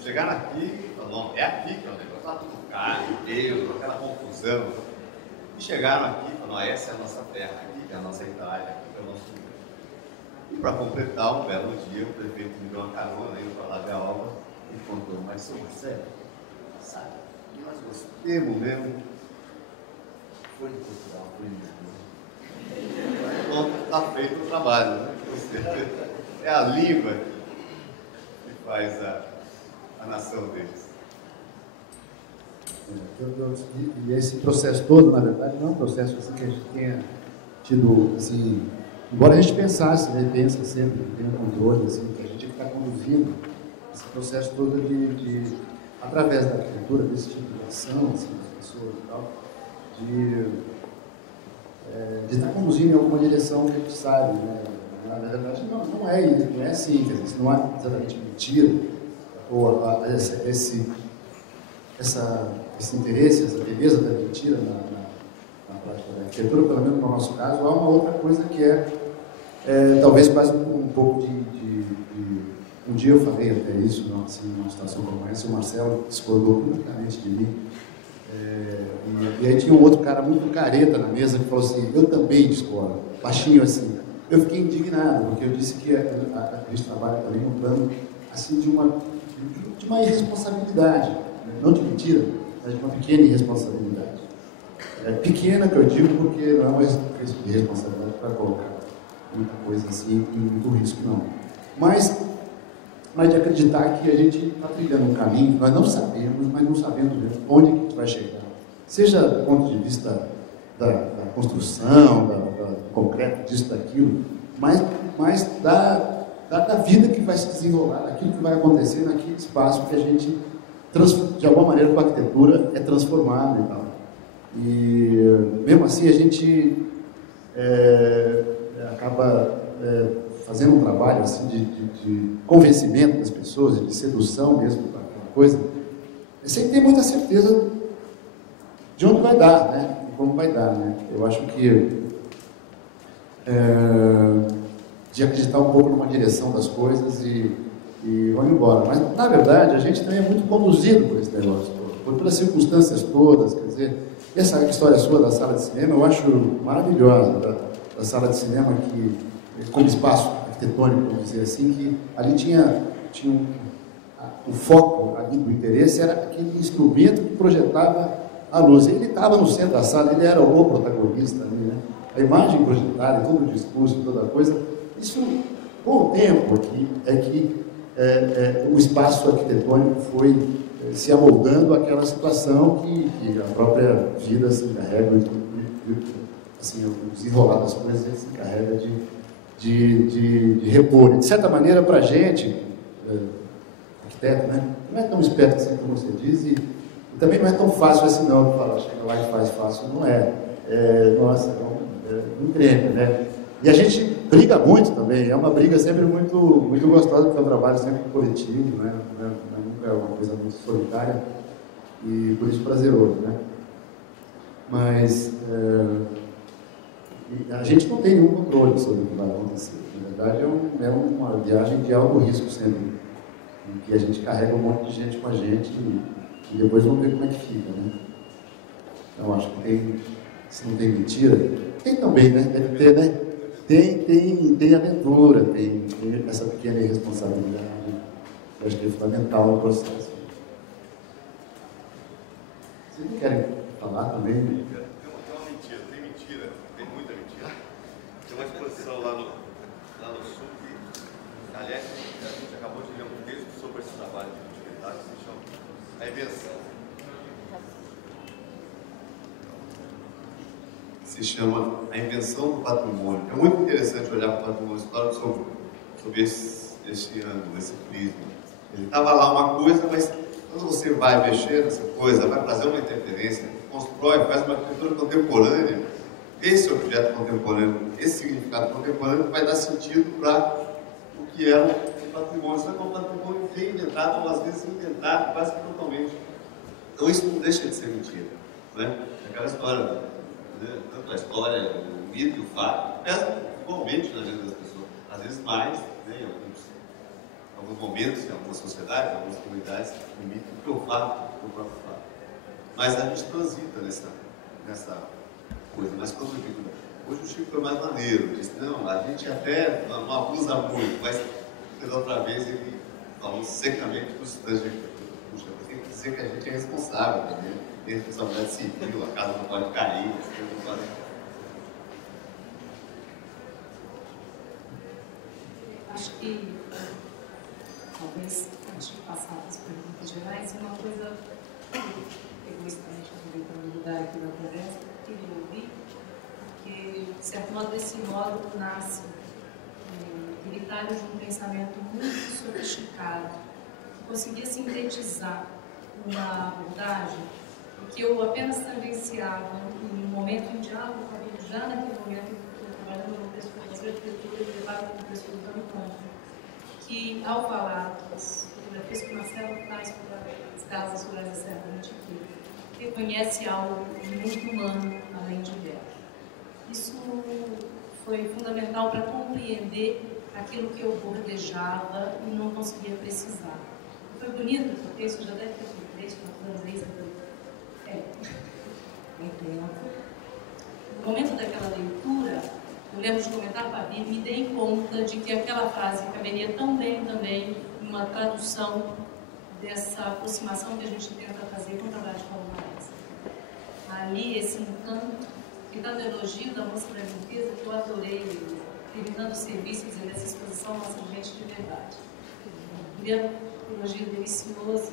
chegaram aqui, falaram, é aqui que é o negócio, está tudo caro, Deus, aquela confusão. E chegaram aqui e falaram, essa é a nossa terra, aqui que é a nossa Itália, aqui que é o nosso mundo. E para completar, um belo dia, o prefeito me deu uma carona, indo para lá ver a obra, e contou, mas seu Marcelo, sabe, que nós gostemos mesmo, foi em Portugal, foi em Lisboa. Pronto, está feito o trabalho, né? É a língua que faz a nação deles. E esse processo todo, na verdade, não é um processo assim, que a gente tenha tido, assim, embora a gente pensasse, né, pensa sempre, tem um controle, assim, que a gente está conduzindo esse processo todo através da arquitetura, desse tipo de ação, assim, das pessoas e tal, de estar conduzindo em alguma direção que a gente sabe, né? Na verdade, não é assim, quer dizer, não é exatamente mentira, ou esse interesse, essa beleza da mentira na prática da arquitetura, pelo menos no nosso caso, há uma outra coisa que talvez quase um pouco de... Um dia eu falei até isso, assim, numa situação como essa, o Marcelo discordou publicamente de mim, e aí tinha um outro cara muito careta na mesa que falou assim, eu também discordo, baixinho assim. Eu fiquei indignado, porque eu disse que a gente trabalha também no plano assim, de uma irresponsabilidade, né? Não de mentira, mas de uma pequena irresponsabilidade. Pequena que eu digo porque não é uma irresponsabilidade para colocar muita coisa assim em muito risco, não. Mas de acreditar que a gente está trilhando um caminho que nós não sabemos, mas não sabemos mesmo onde que a gente vai chegar. Seja do ponto de vista da construção, do concreto, disso, daquilo, mas da vida que vai se desenrolar, daquilo que vai acontecer naquele espaço que a gente, de alguma maneira, com a arquitetura, é transformado e tal. E, mesmo assim, a gente acaba fazendo um trabalho assim, de convencimento das pessoas, de sedução mesmo para aquela coisa, sem ter muita certeza de onde vai dar, né? E como vai dar, né? Eu acho que de acreditar um pouco numa direção das coisas e vamos embora. Mas, na verdade, a gente também é muito conduzido por esse negócio todo, pelas circunstâncias todas, quer dizer, essa história sua da sala de cinema eu acho maravilhosa, da sala de cinema que, como espaço arquitetônico, vamos dizer assim, que ali tinha o foco ali do interesse era aquele instrumento que projetava a luz. Ele estava no centro da sala, ele era o protagonista ali, né? A imagem projetada, todo o discurso, toda a coisa. Isso, com o tempo aqui, é que o espaço arquitetônico foi se amoldando àquela situação que a própria vida se encarrega, assim, o desenrolar das coisas, ele se encarrega de repor. E, de certa maneira, para a gente, arquiteto, né, não é tão esperto assim como você diz, e também não é tão fácil assim não, de falar, chega lá e faz fácil, não é. Nossa, um creme, né? E a gente briga muito também, é uma briga sempre muito, muito gostosa, porque é um trabalho sempre coletivo, né? Nunca é uma coisa muito solitária, e por isso prazeroso, né? Mas a gente não tem nenhum controle sobre o que vai acontecer. Na verdade, é uma viagem de alto risco sempre, em que a gente carrega um monte de gente com a gente e depois vamos ver como é que fica, né? Então, acho que se não tem mentira, Tem também, né? Deve ter, né? Tem aventura, tem essa pequena irresponsabilidade. Eu acho que é fundamental no processo. Vocês não querem falar também? Tem uma mentira, tem muita mentira. Tem uma exposição lá no Sul, que, aliás, a gente acabou de ler um texto sobre esse trabalho de utilidade, que se chama A Invenção. Se chama A Invenção do Patrimônio. É muito interessante olhar para o patrimônio histórico sobre esse ângulo, esse prisma. Ele estava lá uma coisa, mas quando você vai mexer nessa coisa, vai fazer uma interferência, constrói, faz uma arquitetura contemporânea, esse objeto contemporâneo, esse significado contemporâneo vai dar sentido para o que é o patrimônio. Só que é um patrimônio reinventado, ou às vezes inventado, quase que totalmente. Então isso não deixa de ser mentira. Né? Aquela história, né? Tanto a história, o mito e o fato, pesa igualmente na vida das pessoas. Às vezes mais, né? Em alguns momentos, em algumas sociedades, em algumas comunidades, o mito do que o fato, do próprio fato. Mas a gente transita nessa coisa. Mas quando eu digo, hoje o Chico foi mais maneiro, disse, não, a gente até não abusa muito, mas da outra vez ele falou secamente para os estudantes de arquitetura. Puxa, tem que dizer que a gente é responsável também, tem responsabilidade civil, a casa não pode cair, as coisas não podem. Acho que talvez antes de passar para as perguntas gerais, uma coisa egoístamente aproveitando o lugar aqui da conversa, eu queria ouvir, porque, de certo modo, esse módulo nasce heritário de um pensamento muito sofisticado, que conseguia sintetizar uma abordagem que eu apenas tangenciava em um momento em diálogo com a Bíblia, já naquele momento que eu trabalhando no texto de arquitetura e levava para o texto do Contra, que ao falar das fotografias que o Marcelo traz para as casas rurais da Serra da Mantiqueira, reconhece algo muito humano, além de belo. Isso foi fundamental para compreender aquilo que eu bordejava e não conseguia precisar. Foi bonito, porque isso já deve ter feito 3, 4 anos, desde tem tempo. No momento daquela leitura, eu lembro de comentar com a Bíblia e me dei conta de que aquela frase caberia tão bem também em uma tradução dessa aproximação que a gente tenta fazer com o trabalho de Paulo Mares. Ali, esse encanto, e dando elogio da moça da limpeza, que eu adorei, terminando o serviço, dizendo essa exposição, nossa gente de verdade. Um elogio delicioso,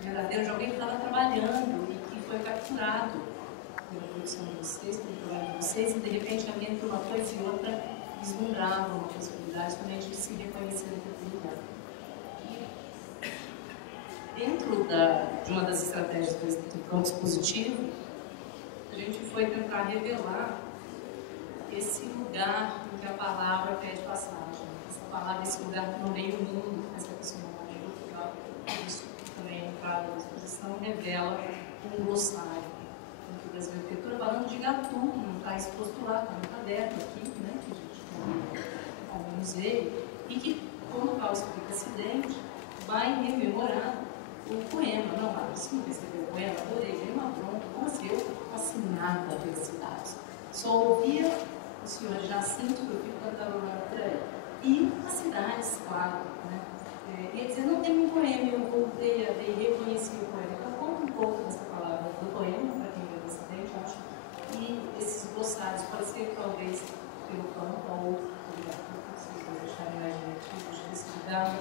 verdadeiro, de alguém que estava trabalhando e que foi capturado pela produção de vocês, pelo trabalho de vocês, e de repente alguém entre uma coisa e outra vislumbrava uma possibilidade também de se reconhecer naquele lugar. Dentro de uma das estratégias do campo expositivo, a gente foi tentar revelar esse lugar em que a palavra pede passagem. Essa palavra, esse lugar que no meio do mundo, essa personagem cultural, isso também é claro na exposição, revela um glossário dentro da arquitetura, falando de Gatu, não está exposto lá, está muito aberto aqui, né, que a gente está no museu, e que, como o Paulo explica acidente, vai rememorar o poema. Não, você não percebeu o poema? Adorei, veio uma bronca, como assim? Eu fascinada pelas cidades. Só ouvia o senhor Jacinto, que eu fico cantarolando por aí. E as cidades, claro, né? Ia dizer, não tem um poema, eu voltei a ver e reconheci o poema. Então, conta um pouco dessa palavra do poema, para quem veio do acidente, acho. E esses glossários, pode ser talvez pelo campo ou pelo gato, se vocês deixarem mais divertidos, desse lugar,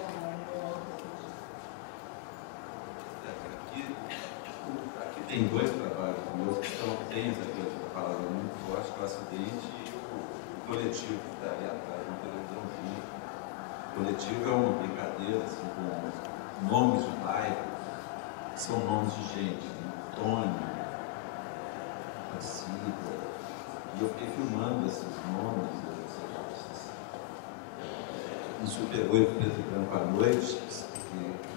Aqui tem dois trabalhos meus que têm essa palavra muito forte, que é o acidente e o coletivo que está ali atrás, uma televisãozinha. O coletivo é uma brincadeira assim, com nomes de bairros, que são nomes de gente, né? Tônio, Cida. E eu fiquei filmando esses nomes, em Super 8, preto e branco à noite.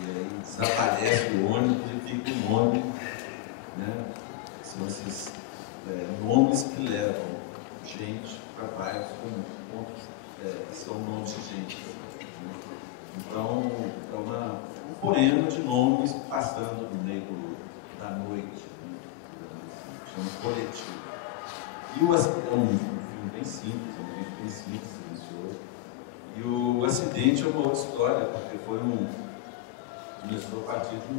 E aí desaparece o ônibus e fica o nome, né? São esses nomes que levam gente para bairros que são nomes de gente. Né? Então, é um poema de nomes passando no meio da noite, né? Chama coletivo. E o acidente é um filme bem simples, um vídeo bem simples, silencioso. E o acidente é uma outra história, porque começou a partir de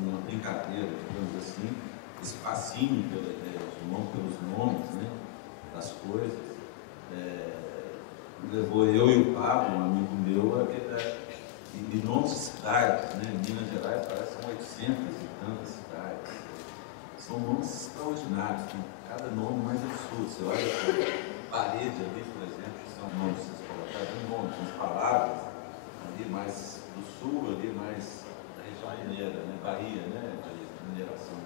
uma brincadeira, digamos assim, esse fascínio pela ideia de nome, pelos nomes, né, das coisas, levou eu e o Pablo, um amigo meu, e nomes de cidades, né? Minas Gerais parece que são 800 e tantas cidades. São nomes extraordinários, tem cada nome mais absurdo. Você olha para a parede ali, por exemplo, que são nomes, vocês colocaram nomes, são palavras, ali mais do sul, ali mais da região mineira, né? Bahia, né? De mineração.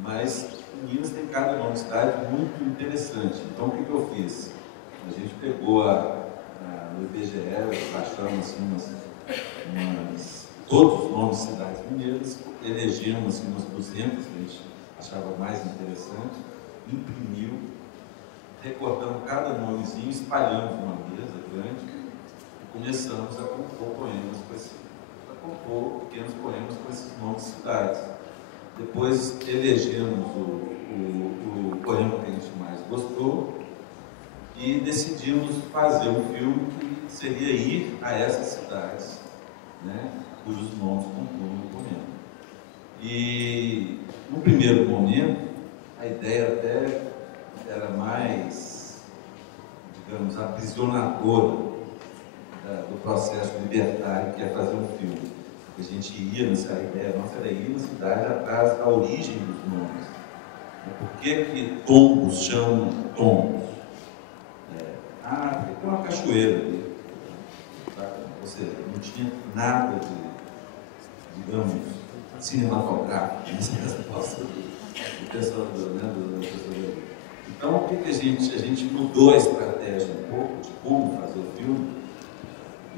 Mas em Minas tem cada nome de cidade muito interessante. Então o que eu fiz? A gente pegou no IBGE, baixamos assim, todos os nomes de cidades mineiras, elegemos assim, umas 200 que a gente achava mais interessante, imprimiu, recortamos cada nomezinho, espalhamos numa mesa grande e começamos a compor poemas pequenos poemas com esses nomes de cidades. Depois elegemos o poema que a gente mais gostou e decidimos fazer um filme que seria ir a essas cidades, né, cujos nomes compõem o poema. E, no primeiro momento, a ideia até era mais, digamos, aprisionadora do processo libertário que é fazer um filme. A gente ia nessa ideia, nossa era ir na cidade atrás da origem dos nomes. Por que tombos chamam tombos? Porque tem uma cachoeira ali. Ou seja, não tinha nada de, digamos, cinematográfico nessa resposta do pessoal do Então, o que a gente mudou a estratégia um pouco de como fazer o filme,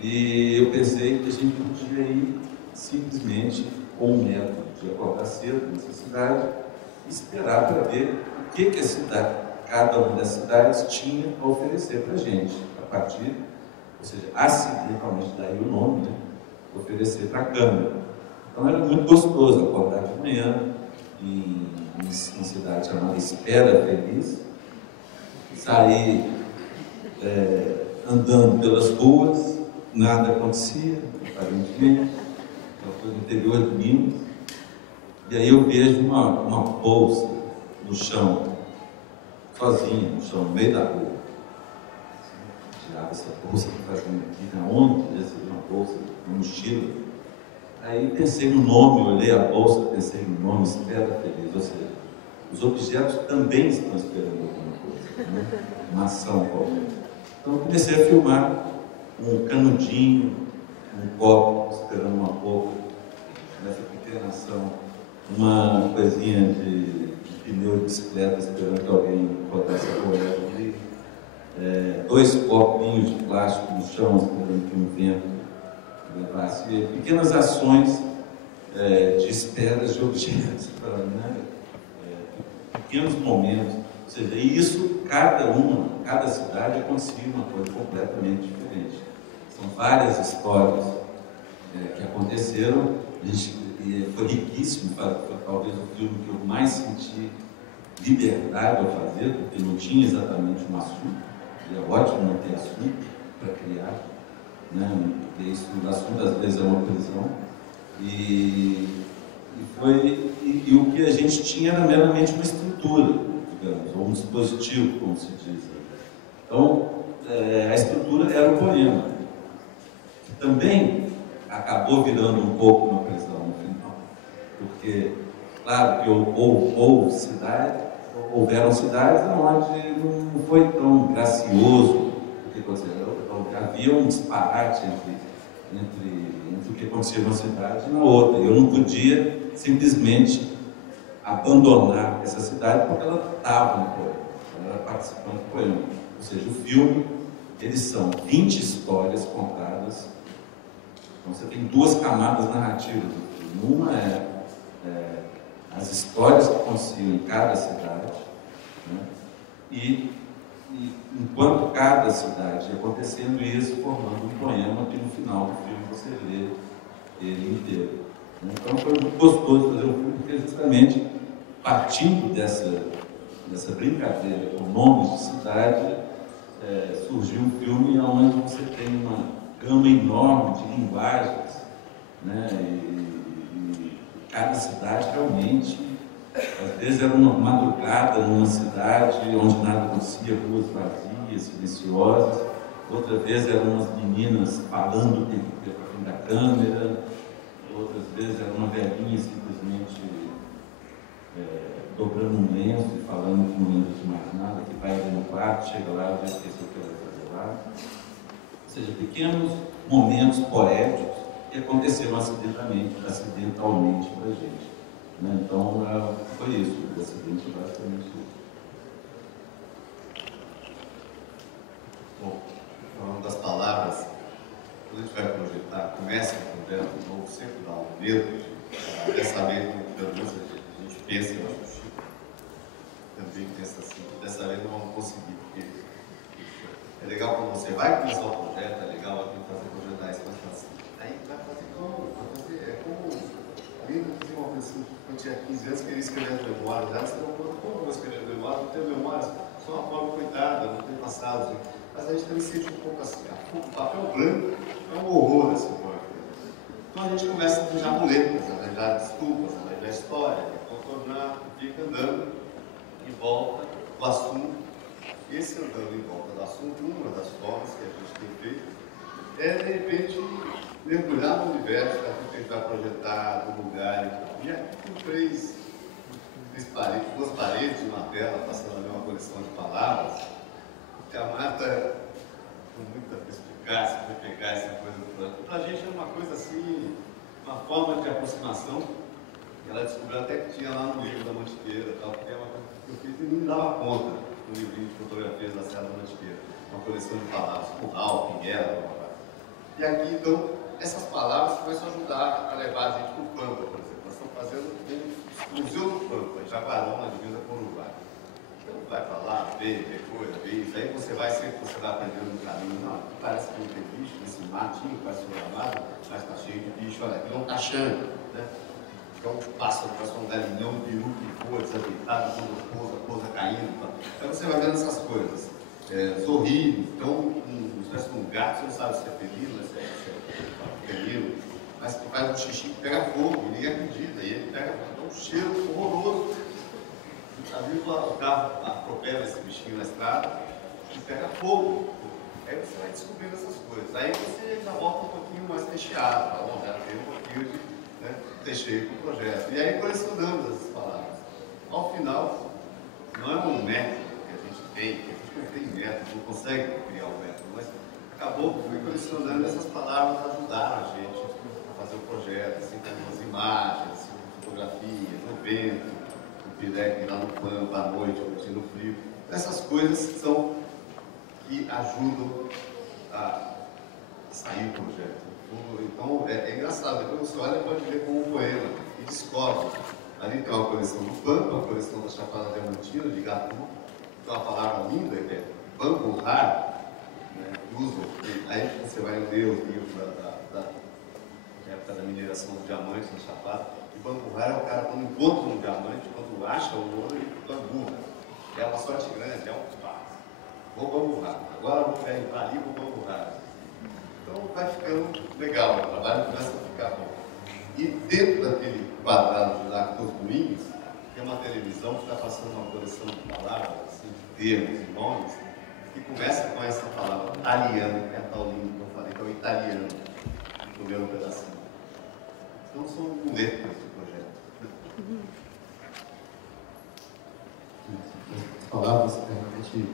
e eu pensei que a gente podia ir simplesmente com um método de acordar cedo nessa cidade e esperar para ver o que a cidade, cada uma das cidades tinha a oferecer para a gente, a partir, ou seja, acidentalmente, daí o nome, né, oferecer para a câmera. Então era muito gostoso acordar de manhã em uma cidade chamada Espera Feliz, sair andando pelas ruas, nada acontecia, aparentemente, foi no interior de Minas, e aí eu vejo uma bolsa no chão, sozinha, no chão, no meio da rua. Tirava essa bolsa que fazendo aqui, onde podia ser uma bolsa, uma mochila. Aí pensei no nome, olhei a bolsa, pensei no nome, Espera Feliz, ou seja, os objetos também estão esperando alguma coisa, né? Uma ação qualquer. Então eu comecei a filmar um canudinho, um copo esperando uma boca, nessa pequena ação, uma coisinha de pneu de bicicleta esperando que alguém botasse a boia ali, 2 copinhos de plástico no chão esperando que um vento levasse, pequenas ações de esperas de objetos, né? Pequenos momentos, ou seja, e isso, cada cidade acontecia uma coisa completamente diferente. São várias histórias que aconteceram, e foi riquíssimo, foi talvez o filme que eu mais senti liberdade ao fazer, porque não tinha exatamente um assunto, e é ótimo não ter assunto para criar, né? Porque isso, o assunto às vezes é uma prisão, e o que a gente tinha era meramente uma estrutura, digamos, ou um dispositivo, como se diz. Então, a estrutura era o poema, que também acabou virando um pouco uma prisão no final, porque, claro que houveram cidades onde não foi tão gracioso, porque havia um disparate entre o que acontecia numa cidade e na outra. Eu não podia simplesmente abandonar essa cidade porque ela estava no poema, ela era participante do poema. Ou seja, o filme, eles são 20 histórias contadas. Então você tem 2 camadas narrativas do filme. Uma é as histórias que aconteciam em cada cidade, né? E enquanto cada cidade ia acontecendo isso, formando um poema que no final do filme você lê ele inteiro. Então foi muito gostoso fazer um filme, porque justamente partindo nessa brincadeira com nomes de cidade, surgiu um filme onde você tem uma gama enorme de linguagens, né? E cada cidade realmente, às vezes era uma madrugada numa cidade onde nada acontecia, ruas vazias, silenciosas, outra vez eram umas meninas falando o tempo inteiro para frente da câmera, outras vezes era uma velhinha simplesmente dobrando um lenço e falando que não lembra de mais nada, que vai ali no quarto, chega lá, já esqueceu o que ela vai fazer lá. Ou seja, pequenos momentos poéticos que aconteceram acidentalmente para a gente. Né? Então, foi isso, o acidente é basicamente isso. Bom, falando das palavras, quando a gente vai projetar, começa um projeto novo, sempre dá um medo de pensamento, pelo menos a gente pensa, eu acho que o Chico também pensa assim, dessa vez não vamos conseguir, porque é legal quando você vai começar o projeto, é legal aqui fazer projetar isso, mas assim, aí vai fazer como? Vai fazer, é como, ali eu fiz uma coisa assim, quando eu tinha 15 anos, queria escrever as memórias, aí você não pode, como eu vou escrever memórias? Não tenho memórias, sou uma pobre coitada, não tenho passado, assim. Mas a gente também sente um pouco assim, o papel branco é um horror esse projeto. Então a gente começa a arranjar muletas, a arranjar desculpas, a arranjar história, a contornar, fica andando em volta do assunto. Esse andando em volta do assunto, uma das formas que a gente tem feito é, de repente, mergulhar no universo daquilo que a gente vai projetar, do lugar e tal. E aqui com duas paredes e uma tela, passando ali uma coleção de palavras, que a Marta, com muita perspicácia, foi pegar essa coisa do plano. Para a gente é uma coisa assim, uma forma de aproximação. Ela descobriu até que tinha lá no livro da Mantiqueira, tal, que é uma coisa que eu fiz e não me dava conta no livrinho de fotografias da Serra da Mantiqueira. Uma coleção de palavras, curral, pinguela, blá, blá, blá. E aqui, então, essas palavras começam a ajudar a levar a gente para o Pampa, por exemplo. Nós estamos fazendo um museu do Pampa, em Jaguarão, na divisa com o Uruguai. Então, vai para lá, vê coisa, vê isso. Aí você vai, sempre você vai aprendendo no caminho. Não, parece que não tem bicho, nesse matinho, parece programado, mas está cheio de bicho. Olha, aqui não está achando, né? Então, pássaro, parece um galinhão, um peru que voa, desajeitado, quando pousa caindo. Tá? Então, você vai vendo essas coisas. Sorrindo, então, espécie de um gato, você não sabe se é felino, se é felino, mas por causa do xixi pega fogo, e ninguém acredita, e ele pega um cheiro horroroso. Ali o carro atropela esse bichinho na estrada e pega fogo. Aí você vai descobrindo essas coisas. Aí você já volta um pouquinho mais recheado, tá bom? Já tem um pouquinho de recheio com o projeto. E aí colecionamos essas palavras. Ao final, não é um método que a gente tem, que a gente não tem método, não consegue criar um método, mas acabou que fui colecionando essas palavras, ajudaram a gente a fazer o projeto, assim, com as imagens, assim, fotografias, no vento, no pirec, lá no Pampa, à noite, curtindo o frio. Essas coisas são que ajudam a sair do projeto. Então, é engraçado, depois você olha e pode ler como um poema e descobre. Ali tem uma coleção do Pampa, uma coleção da Chapada Diamantina, de Gatu, tem uma palavra linda que é bamburrar, né, que usam. Aí você vai ler os livros da época da mineração do diamante na Chapada, e bamburrar é o cara quando encontra um diamante, quando acha o ouro, ele bamburra. É uma sorte grande, é um pá. Vou bamburrar. Agora vou entrar ali e vou bamburrar. Então vai ficando legal, o trabalho começa a ficar bom. E dentro daquele quadrado de lá com os moinhos, tem uma televisão que está passando uma coleção de palavras, assim, de termos e nomes, que começa com essa palavra italiano, que é a tal língua que eu falei, que é o italiano, no primeiro pedacinho. Então são muletas do projeto. As palavras, realmente,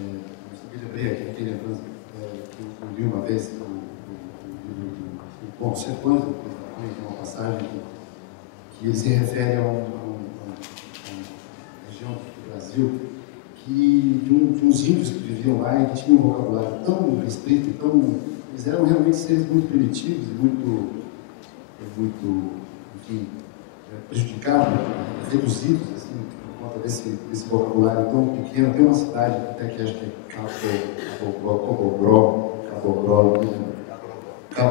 eu lembrei aqui, aquele lembrança que eu li uma vez, bom, Sertões, uma passagem que ele se refere a uma região do Brasil de uns índios que viviam lá e que tinham um vocabulário tão restrito, eles eram realmente seres muito primitivos e enfim, prejudicados, reduzidos, assim, por conta desse vocabulário tão pequeno. Tem uma cidade, até que acho que é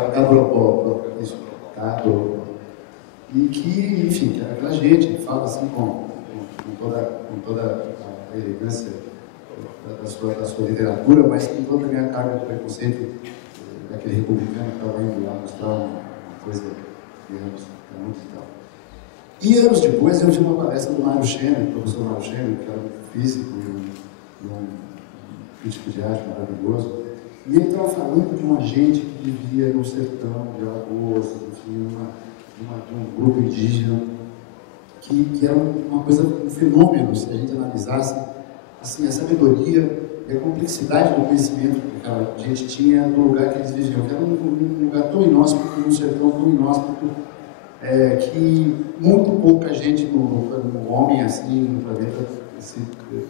Cabrobó, isso, Cabrobó. E que, enfim, aquela gente fala assim com com toda a elegância da sua literatura, mas com toda a minha carga de preconceito daquele republicano que estava indo lá mostrar uma coisa de anos e tal. E anos depois eu vi uma palestra do Mário Scherer, professor Mário Scherer, que era um físico e um crítico de arte maravilhoso, e ele estava falando de uma gente que vivia no sertão de Alagoas, enfim, de um grupo indígena, que era uma coisa, um fenômeno, se a gente analisasse assim, a sabedoria e a complexidade do conhecimento que aquela gente tinha do lugar que eles viviam, que era um lugar tão inóspito, um sertão tão inóspito, que muito pouca gente, no homem assim, no planeta,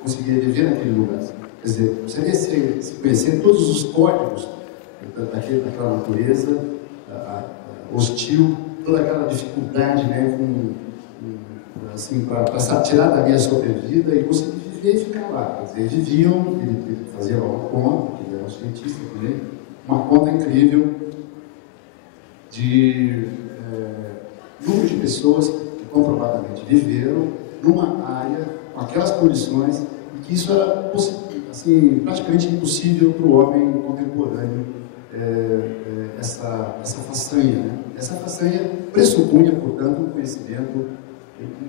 conseguia viver naquele lugar. Quer dizer, você se conhecer todos os códigos daquela natureza hostil, toda aquela dificuldade, né, assim, para tirar da minha sobrevida e conseguir viver e ficar lá. Quer dizer, eles viviam, ele fazia uma conta, que ele era um cientista também, uma conta incrível de número de pessoas que comprovadamente viveram numa área com aquelas condições e que isso era assim, praticamente impossível para o homem contemporâneo, essa façanha. Né? Essa façanha pressupunha, portanto, um conhecimento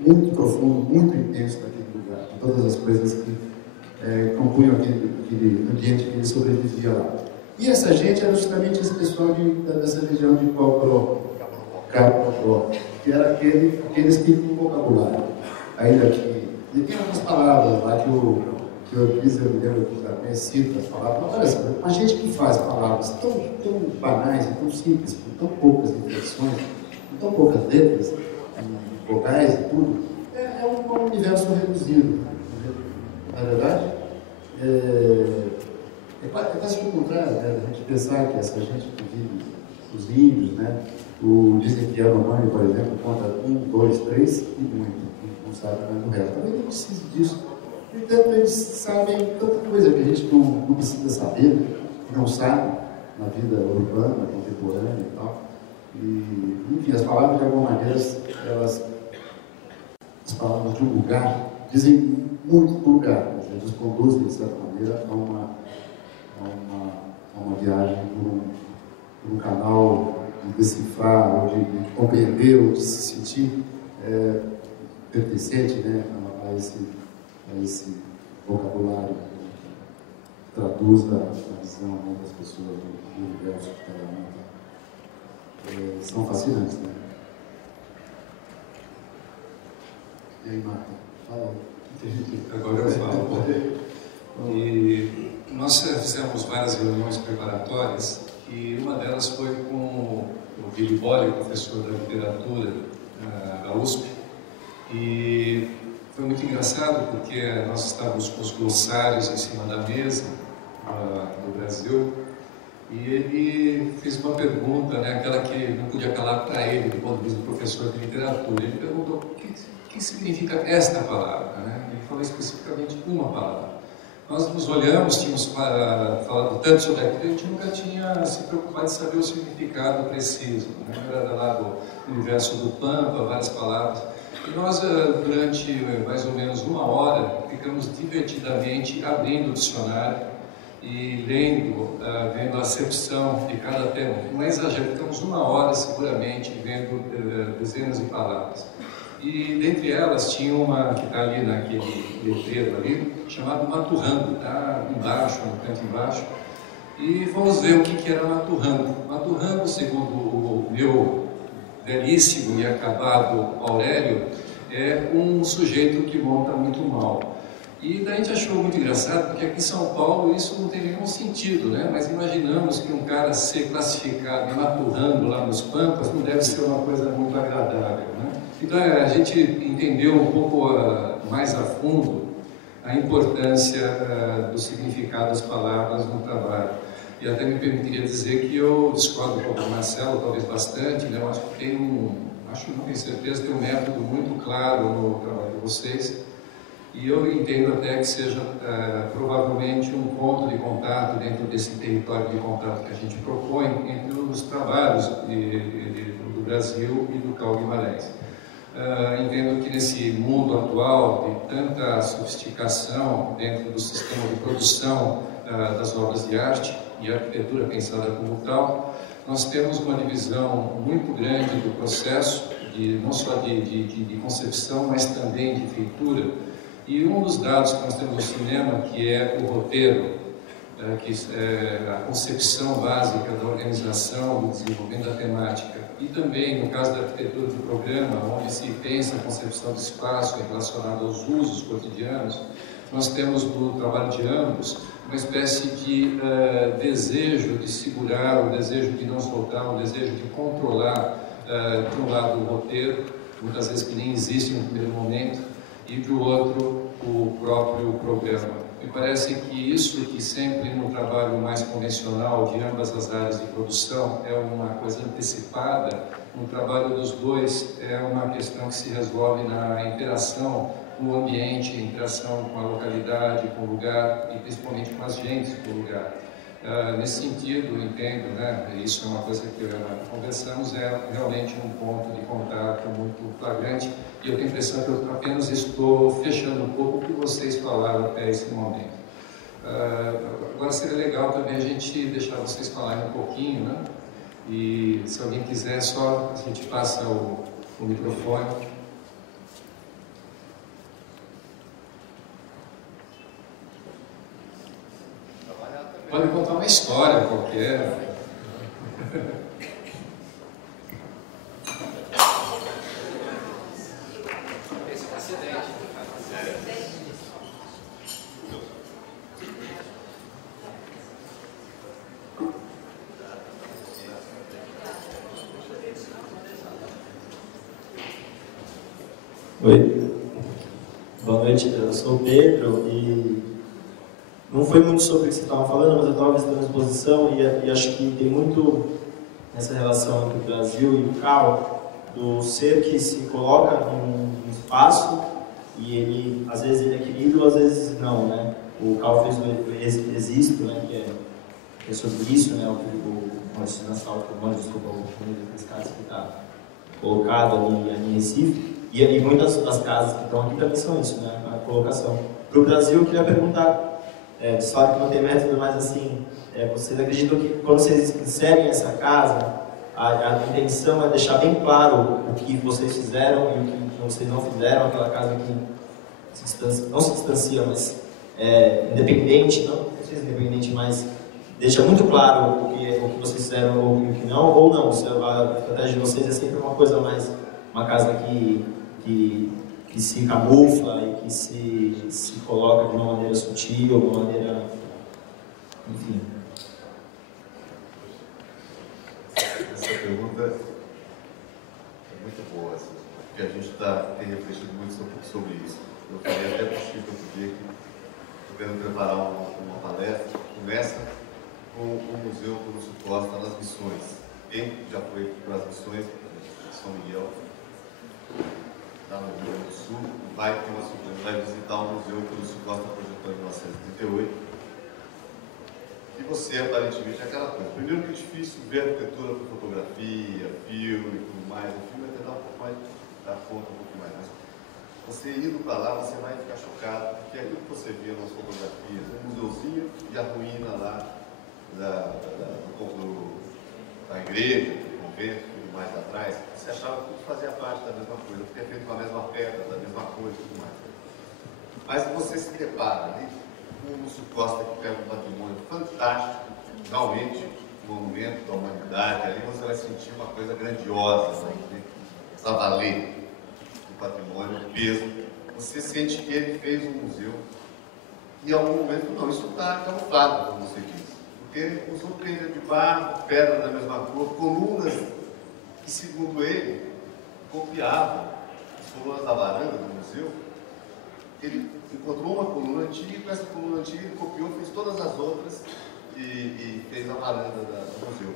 muito profundo, muito intenso daquele lugar, de todas as coisas que compunham aquele ambiente que ele sobrevivia lá. E essa gente era justamente esse pessoal dessa região de Cabró, que era aqueles que tinham vocabulário. Ainda que... E tem algumas palavras lá que eu fiz, eu me lembro que também cito as palavras. Mas olha só, a gente que faz palavras tão banais, tão simples, com tão poucas inflexões, com tão poucas letras, vogais e tudo, é um universo reduzido. Na verdade, é quase que o contrário, né? A gente pensar que essa gente que vive, os índios, né? Dizem que Yanomami, por exemplo, conta 1, 2, 3 e muito, não sabe mais do resto. Também não precisa disso. Portanto, eles sabem tanta coisa que a gente não precisa saber, não sabe na vida urbana, contemporânea e tal. E, enfim, as palavras, de alguma maneira, as palavras de um lugar dizem muito do lugar, eles nos conduzem, de certa maneira, a uma viagem por um canal de decifrar, ou de compreender, ou de se sentir pertencente, né, a esse vocabulário que traduz a visão, né, das pessoas do universo de cada um. São fascinantes, né? E aí, Marta? Fala. Agora eu falo. E nós fizemos várias reuniões preparatórias e uma delas foi com o Willy Bolle, professor da literatura da USP. E foi muito engraçado porque nós estávamos com os glossários em cima da mesa do Brasil e ele fez uma pergunta, né, aquela que não podia calar para ele do ponto de vista do professor de literatura. Ele perguntou o que significa esta palavra, né? Ele falou especificamente uma palavra. Nós nos olhamos, tínhamos falado tanto sobre aquilo, a gente nunca tinha se preocupado em saber o significado preciso, né? Era lá do universo do Pampa, várias palavras. E nós, durante mais ou menos uma hora, ficamos divertidamente abrindo o dicionário e lendo, vendo a acepção de cada termo. Não é exagero, ficamos uma hora seguramente vendo dezenas de palavras. E dentre elas tinha uma que está ali naquele letreiro ali, chamado Maturrango, está embaixo, no canto embaixo. E fomos ver o que era Maturrango. Maturrango, segundo o meu belíssimo e acabado Aurélio, é um sujeito que monta muito mal. E daí a gente achou muito engraçado, porque aqui em São Paulo isso não tem nenhum sentido, né? Mas imaginamos que um cara ser classificado maturrando lá nos Pampas não deve ser uma coisa muito agradável, né? Então a gente entendeu um pouco mais a fundo a importância do significado das palavras no trabalho. E até me permitiria dizer que eu discordo um pouco do Marcelo, talvez bastante, né? Eu acho que não tenho certeza, tem um método muito claro no trabalho de vocês. E eu entendo até que seja provavelmente um ponto de contato dentro desse território de contato que a gente propõe entre os trabalhos do Brasil e do Carl Guimarães. entendo que nesse mundo atual de tanta sofisticação dentro do sistema de produção das obras de arte e arquitetura pensada como tal, nós temos uma divisão muito grande do processo, não só de concepção, mas também de feitura. E um dos dados que nós temos no cinema, que é o roteiro, que é a concepção básica da organização, do desenvolvimento da temática, e também, no caso da arquitetura do programa, onde se pensa a concepção do espaço relacionado aos usos cotidianos, nós temos no trabalho de ambos uma espécie de desejo de segurar, um desejo de não soltar, um desejo de controlar, de um lado o roteiro, muitas vezes que nem existe no primeiro momento, e do outro o próprio programa. Me parece que isso que sempre no trabalho mais convencional de ambas as áreas de produção é uma coisa antecipada, no trabalho dos dois é uma questão que se resolve na interação com o ambiente, interação com a localidade, com o lugar e principalmente com as gentes do lugar. Nesse sentido, entendo, né, isso é uma coisa que conversamos, é realmente um ponto de contato muito flagrante, e eu tenho a impressão que eu apenas estou fechando um pouco o que vocês falaram até esse momento. Agora seria legal também a gente deixar vocês falarem um pouquinho, né, e se alguém quiser, só a gente passa o microfone. Pode contar uma história qualquer. Oi, boa noite, eu sou o Pedro e não foi muito sobre o que você estava falando, mas eu estava visitando a exposição e acho que tem muito nessa relação entre o Brasil e o Cal, do ser que se coloca num espaço e ele, às vezes ele é querido, às vezes não, né? O Cal fez o Existo, né, que é sobre isso, né, o Maurício Nassau, o cara que está colocado ali em Recife, e muitas das casas que estão aqui também são isso, né, a colocação. Para o Brasil, eu queria perguntar, de fato que não tem método, mas assim, vocês acreditam que quando vocês inserem essa casa, a intenção é deixar bem claro o que vocês fizeram e o que vocês não fizeram, aquela casa que não se distancia, mas independente, não sei se independente, mas deixa muito claro o que vocês fizeram ou o que não, ou não, a estratégia de vocês é sempre uma coisa mais, uma casa que se camufla e que se coloca de uma maneira sutil, de uma maneira, enfim. Essa pergunta é muito boa, assim, porque a gente tem refletido muito sobre isso. Eu falei até para o Chico outro dia que estou querendo preparar uma palestra que começa com o Museu Lúcio Costa nas Missões. Quem já foi para as Missões, São Miguel, lá no Rio Grande do Sul, vai visitar o museu que o Lúcio Costa projetou em 1938. E você, aparentemente, é aquela coisa. Primeiro que é difícil ver a arquitetura com fotografia, filme e tudo mais. O filme vai tentar um pouco mais, dar conta um pouco mais. Mas você indo para lá, você vai ficar chocado, porque aquilo que você via nas fotografias, o museuzinho e a ruína lá da igreja, do convento, mais atrás, você achava que tudo fazia parte da mesma coisa, porque é feito com a mesma pedra, da mesma coisa e tudo mais. Mas você se depara ali com o Lúcio Costa, que pega um patrimônio fantástico, realmente um monumento da humanidade, ali você vai sentir uma coisa grandiosa, né? Essa valer do patrimônio, o peso. Você sente que ele fez um museu e em algum momento, não, isso está camuflado, como você disse, porque usou pedra de barro, pedra da mesma cor, colunas que, segundo ele, copiavam as colunas da varanda do museu. Ele encontrou uma coluna antiga e com essa coluna antiga ele copiou, fez todas as outras e fez a varanda do museu.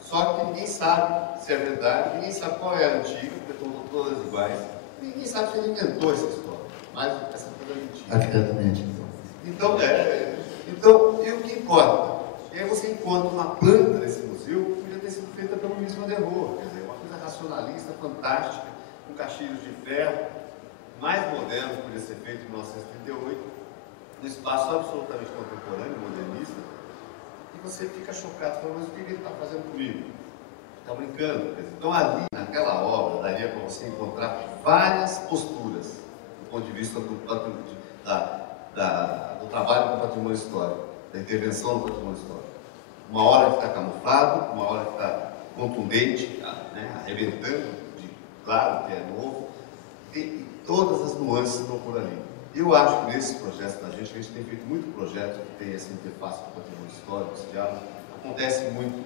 Só que ninguém sabe se é verdade, ninguém sabe qual é a antiga, porque estão todas iguais. Ninguém sabe se ele inventou essa história, mas essa coisa é mentira. Arquitetamente, então. Então, e o que importa? E aí você encontra uma planta desse museu que podia ter sido feita pelo Luiz Van der Rohe, quer dizer, uma coisa racionalista, fantástica, com caixilhos de ferro, mais moderno, que podia ser feito em 1938, um espaço absolutamente contemporâneo, modernista, e você fica chocado, falando, mas o que ele está fazendo comigo? Está brincando? Quer dizer, então ali, naquela obra, daria para você encontrar várias posturas, do ponto de vista do trabalho com o patrimônio histórico, da intervenção no patrimônio histórico. Uma hora que está camuflado, uma hora que está contundente, né, arrebentando, claro que é novo, e todas as nuances estão por ali. Eu acho que nesse projeto da gente, a gente tem feito muito projeto que tem essa interface com o patrimônio histórico, esse diálogo, acontece muito,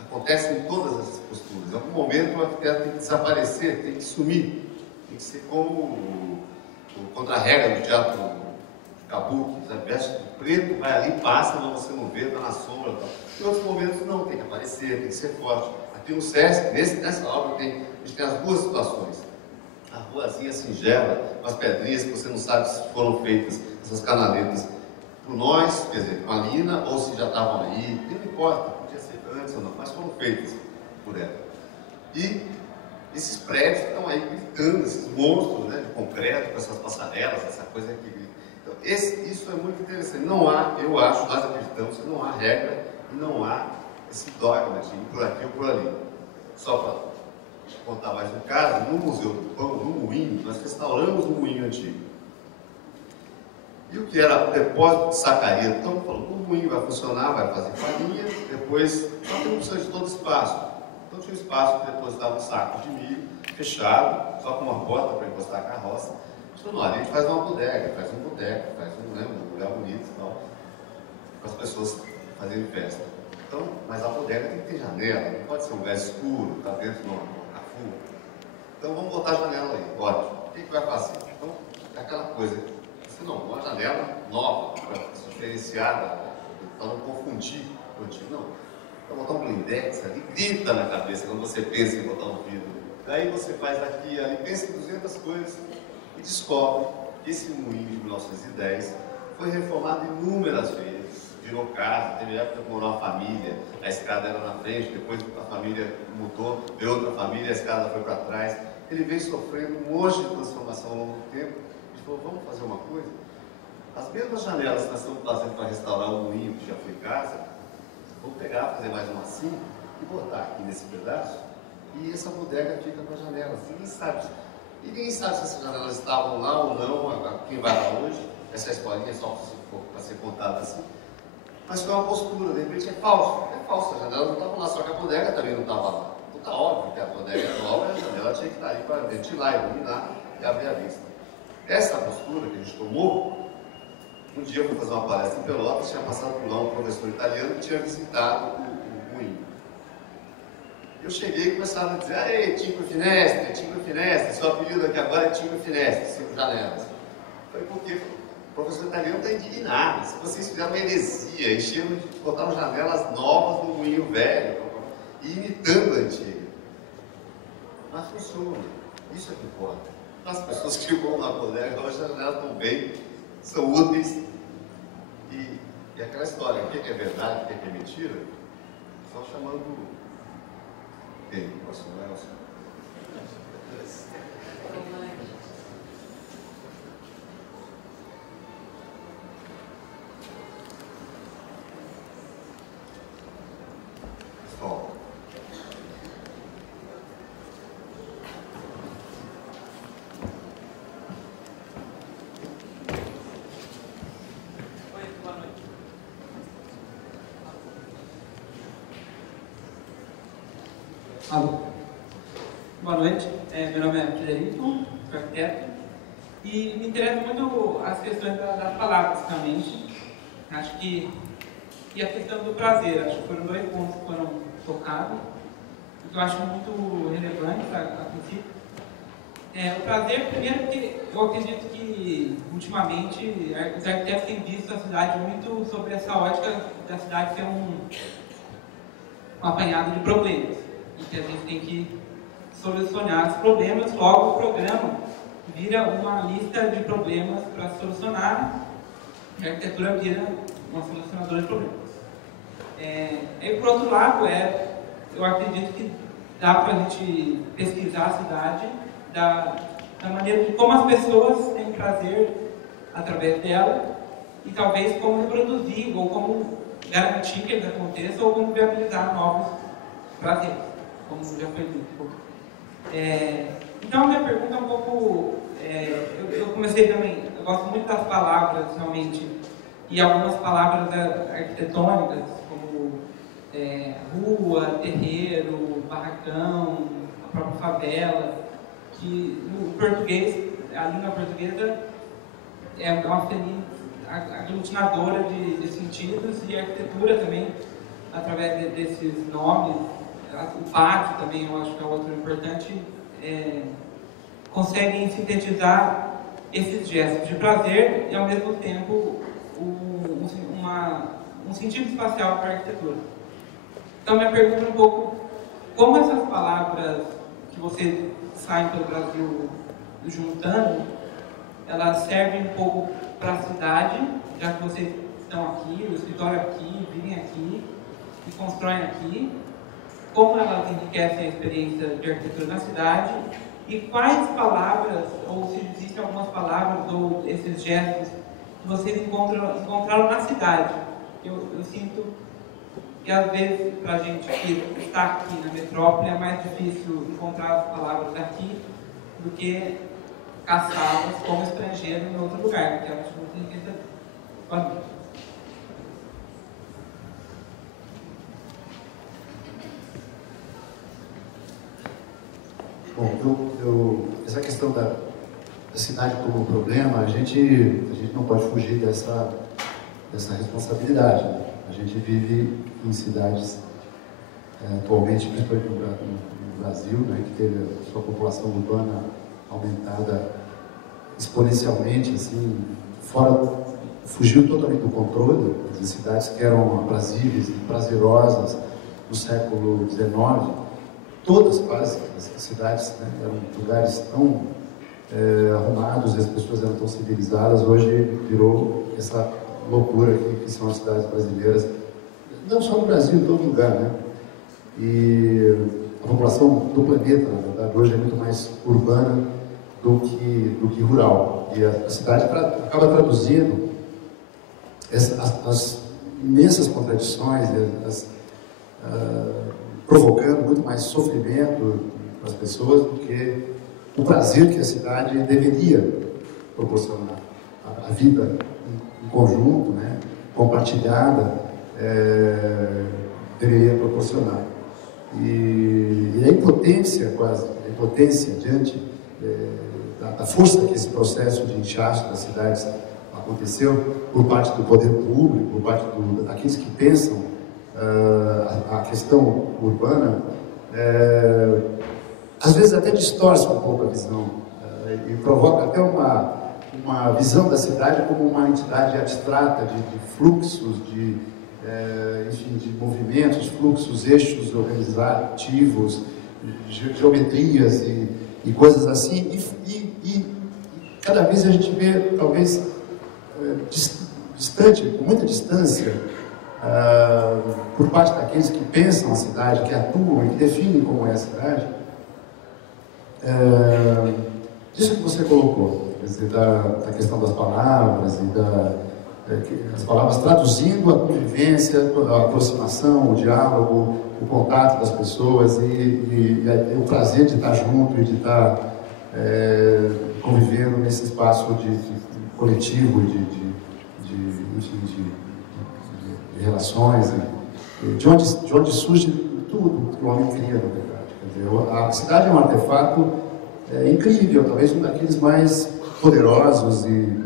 acontece em todas essas posturas. Em algum momento o arquiteto tem que desaparecer, tem que sumir, tem que ser como contra-regra do teatro de Kabuki, sabe? Veste de preto, vai ali, passa, mas você não vê, está na sombra. Tá. Em outros momentos não, tem que aparecer, tem que ser forte. Aqui no SESC, nessa obra, a gente tem as duas situações. A ruazinha singela, com as pedrinhas que você não sabe se foram feitas, essas canaletas, por nós, quer dizer, com a Lina, ou se já estavam aí, não importa, podia ser antes ou não, mas foram feitas por ela. E esses prédios estão aí gritando, esses monstros, né, de concreto, com essas passarelas, essa coisa que grita. Então, isso é muito interessante. Não há, eu acho, nós acreditamos que não há regra e não há esse dogma de ir por aqui ou por ali. Só para contar mais um caso, no Museu do Pão, no moinho, nós restauramos um moinho antigo. E o que era o depósito de sacaria, então falou, o moinho vai funcionar, vai fazer farinha, depois, só que não precisa de todo espaço. Então tinha um espaço que depositava um saco de milho, fechado, só com uma porta para encostar a carroça. Então, não, ali a gente faz uma bodega, faz um boteco, faz um lugar bonito e tal, para as pessoas fazerem festa. Então, mas a bodega tem que ter janela, não pode ser um lugar escuro, está dentro de uma cafu. Então vamos botar a janela aí, ótimo. O que vai fazer? Então, é aquela coisa, você não, uma janela nova, para se diferenciar, para não confundir o antigo, não. Então botar um blindex ali, grita na cabeça quando você pensa em botar um vidro. Daí você faz aqui, ali, pensa em 200 coisas e descobre que esse moinho de 1910 foi reformado inúmeras vezes, virou casa, teve época que morou uma família, a escada era na frente, depois a família mudou, veio outra família, a escada foi para trás. Ele veio sofrendo um monte de transformação ao longo do tempo. A gente falou, vamos fazer uma coisa? As mesmas janelas que nós estamos fazendo para restaurar o moinho que já foi casa, vamos pegar, fazer mais uma assim e botar aqui nesse pedaço, e essa bodega fica com as janelas. Ninguém sabe. E ninguém sabe se essas janelas estavam lá ou não, quem vai lá hoje. Essa historinha é só para ser contada assim. Mas foi uma postura, de repente é falso. É falso, as janelas não estavam lá, só que a bodega também não estava lá. Então está óbvio que a bodega é nova e a janela tinha que estar aí para ventilar, iluminar e abrir a vista. Essa postura que a gente tomou, um dia eu fui fazer uma palestra em Pelotas, tinha passado por lá um professor italiano que tinha visitado o moinho. Eu cheguei e começaram a dizer, ei, Cinque Finestre, seu apelido aqui agora é Cinque Finestre, 5 janelas. Eu falei, por quê? O professor italiano está indignado. Se vocês fizeram uma heresia, botaram janelas novas no moinho velho, e imitando a antiga. Mas funciona. Isso é que importa. As pessoas que vão na bodega, hoje as janelas estão bem, são úteis. E aquela história, o que é verdade, o que é mentira, só chamando quem? Próximo Nelson. Alô. Boa noite, meu nome é Frederico, sou arquiteto e me interessam muito as questões das palavras, basicamente. Acho que e a questão do prazer, acho que foram 2 pontos que foram tocados, que eu acho muito relevantes a princípio. O prazer, primeiro, porque eu acredito que ultimamente os arquitetos têm visto a cidade muito sobre essa ótica da cidade ser um apanhado de problemas. E que a gente tem que solucionar os problemas, logo o programa vira uma lista de problemas para solucionar, e a arquitetura vira uma solucionadora de problemas. E por outro lado, eu acredito que dá para a gente pesquisar a cidade, da maneira de como as pessoas têm prazer através dela, e talvez como reproduzir, ou como garantir que eles aconteçam, ou como viabilizar novos prazeres, como já foi dito. Então, a minha pergunta é um pouco... eu comecei também, eu gosto muito das palavras, realmente, e algumas palavras arquitetônicas, como rua, terreiro, barracão, a própria favela, que no português, a língua portuguesa é uma feliz aglutinadora de sentidos, e a arquitetura também, através desses nomes, o pátio também, eu acho que é outro importante, conseguem sintetizar esses gestos de prazer e, ao mesmo tempo, um sentido espacial para a arquitetura. Então, minha pergunta é um pouco como essas palavras que vocês saem pelo Brasil juntando, elas servem um pouco para a cidade, já que vocês estão aqui, o escritório aqui, vivem aqui e constroem aqui, como elas enriquecem a experiência de arquitetura na cidade, e quais palavras, ou se existem algumas palavras ou esses gestos que vocês encontraram na cidade. Eu sinto que às vezes para a gente que está aqui na metrópole é mais difícil encontrar as palavras aqui do que caçá-las como estrangeiro em outro lugar, que eu acho muito enriquecedor. Boa noite. Bom, essa questão da cidade como problema, a gente não pode fugir dessa responsabilidade. Né? A gente vive em cidades, atualmente, principalmente no Brasil, né, que teve a sua população urbana aumentada exponencialmente, assim, fugiu totalmente do controle das cidades que eram aprazíveis e prazerosas no século XIX. Todas quase as cidades, né, eram lugares tão arrumados, as pessoas eram tão civilizadas. Hoje virou essa loucura aqui, que são as cidades brasileiras, não só no Brasil, em todo lugar, né? E a população do planeta, na verdade, hoje é muito mais urbana do que rural. E a cidade acaba traduzindo as imensas contradições, provocando muito mais sofrimento para as pessoas do que o prazer que a cidade deveria proporcionar. A vida em conjunto, né, compartilhada, deveria proporcionar. E a impotência, quase, a impotência diante da força que esse processo de inchaço das cidades aconteceu por parte do poder público, por parte daqueles que pensam a questão urbana, às vezes até distorce um pouco a visão e provoca até uma visão da cidade como uma entidade abstrata de fluxos, enfim, de movimentos, fluxos, eixos organizativos, geometrias e coisas assim, e cada vez a gente vê, talvez, distante, com muita distância, por parte daqueles que pensam a cidade, que atuam e que definem como é a cidade, disso que você colocou, quer dizer, da questão das palavras e as palavras traduzindo a convivência, a aproximação, o diálogo, o contato das pessoas e o prazer de estar junto e de estar convivendo nesse espaço coletivo de relações, de onde surge tudo que o homem cria, na verdade. Quer dizer, a cidade é um artefato incrível, talvez um daqueles mais poderosos e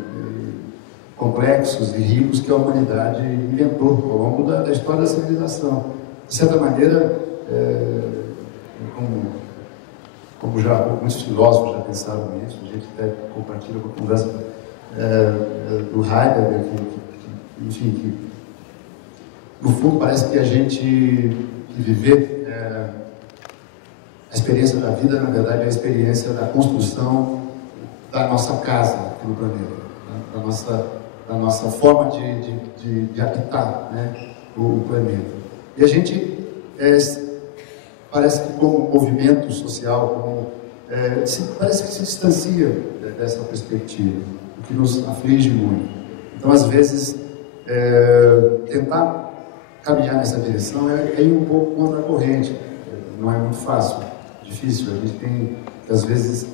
complexos e ricos que a humanidade inventou ao longo da história da civilização. De certa maneira, como já muitos filósofos já pensaram nisso, a gente até compartilha uma conversa do Heidegger, enfim, que no fundo parece que a gente que viver a experiência da vida, na verdade, é a experiência da construção da nossa casa aqui no planeta, né? da nossa forma de habitar, né, o planeta. E a gente parece que como movimento social, parece que se distancia dessa perspectiva, o que nos aflige muito. Então, às vezes, tentar caminhar nessa direção é ir um pouco contra a corrente. Não é muito fácil, difícil. A gente tem que, às vezes,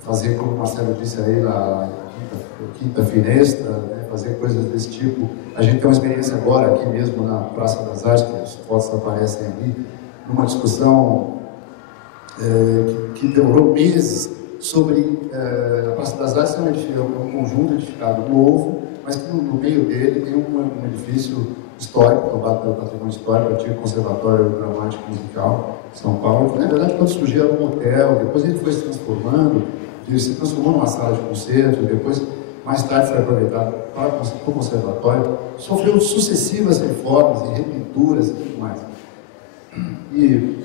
fazer, como o Marcelo disse aí, a quinta finestra, né? Fazer coisas desse tipo. A gente tem uma experiência agora, aqui mesmo na Praça das Artes, que as fotos aparecem ali, numa discussão que demorou meses sobre a Praça das Artes. É um conjunto edificado novo, mas que no meio dele tem um edifício histórico, tomado pelo patrimônio histórico, o antigo Conservatório Dramático Musical de São Paulo, que na verdade quando surgiu era um hotel, depois ele foi se transformando, ele se transformou numa sala de concerto, depois mais tarde foi aproveitado para o conservatório, sofreu sucessivas reformas e repinturas e tudo mais. E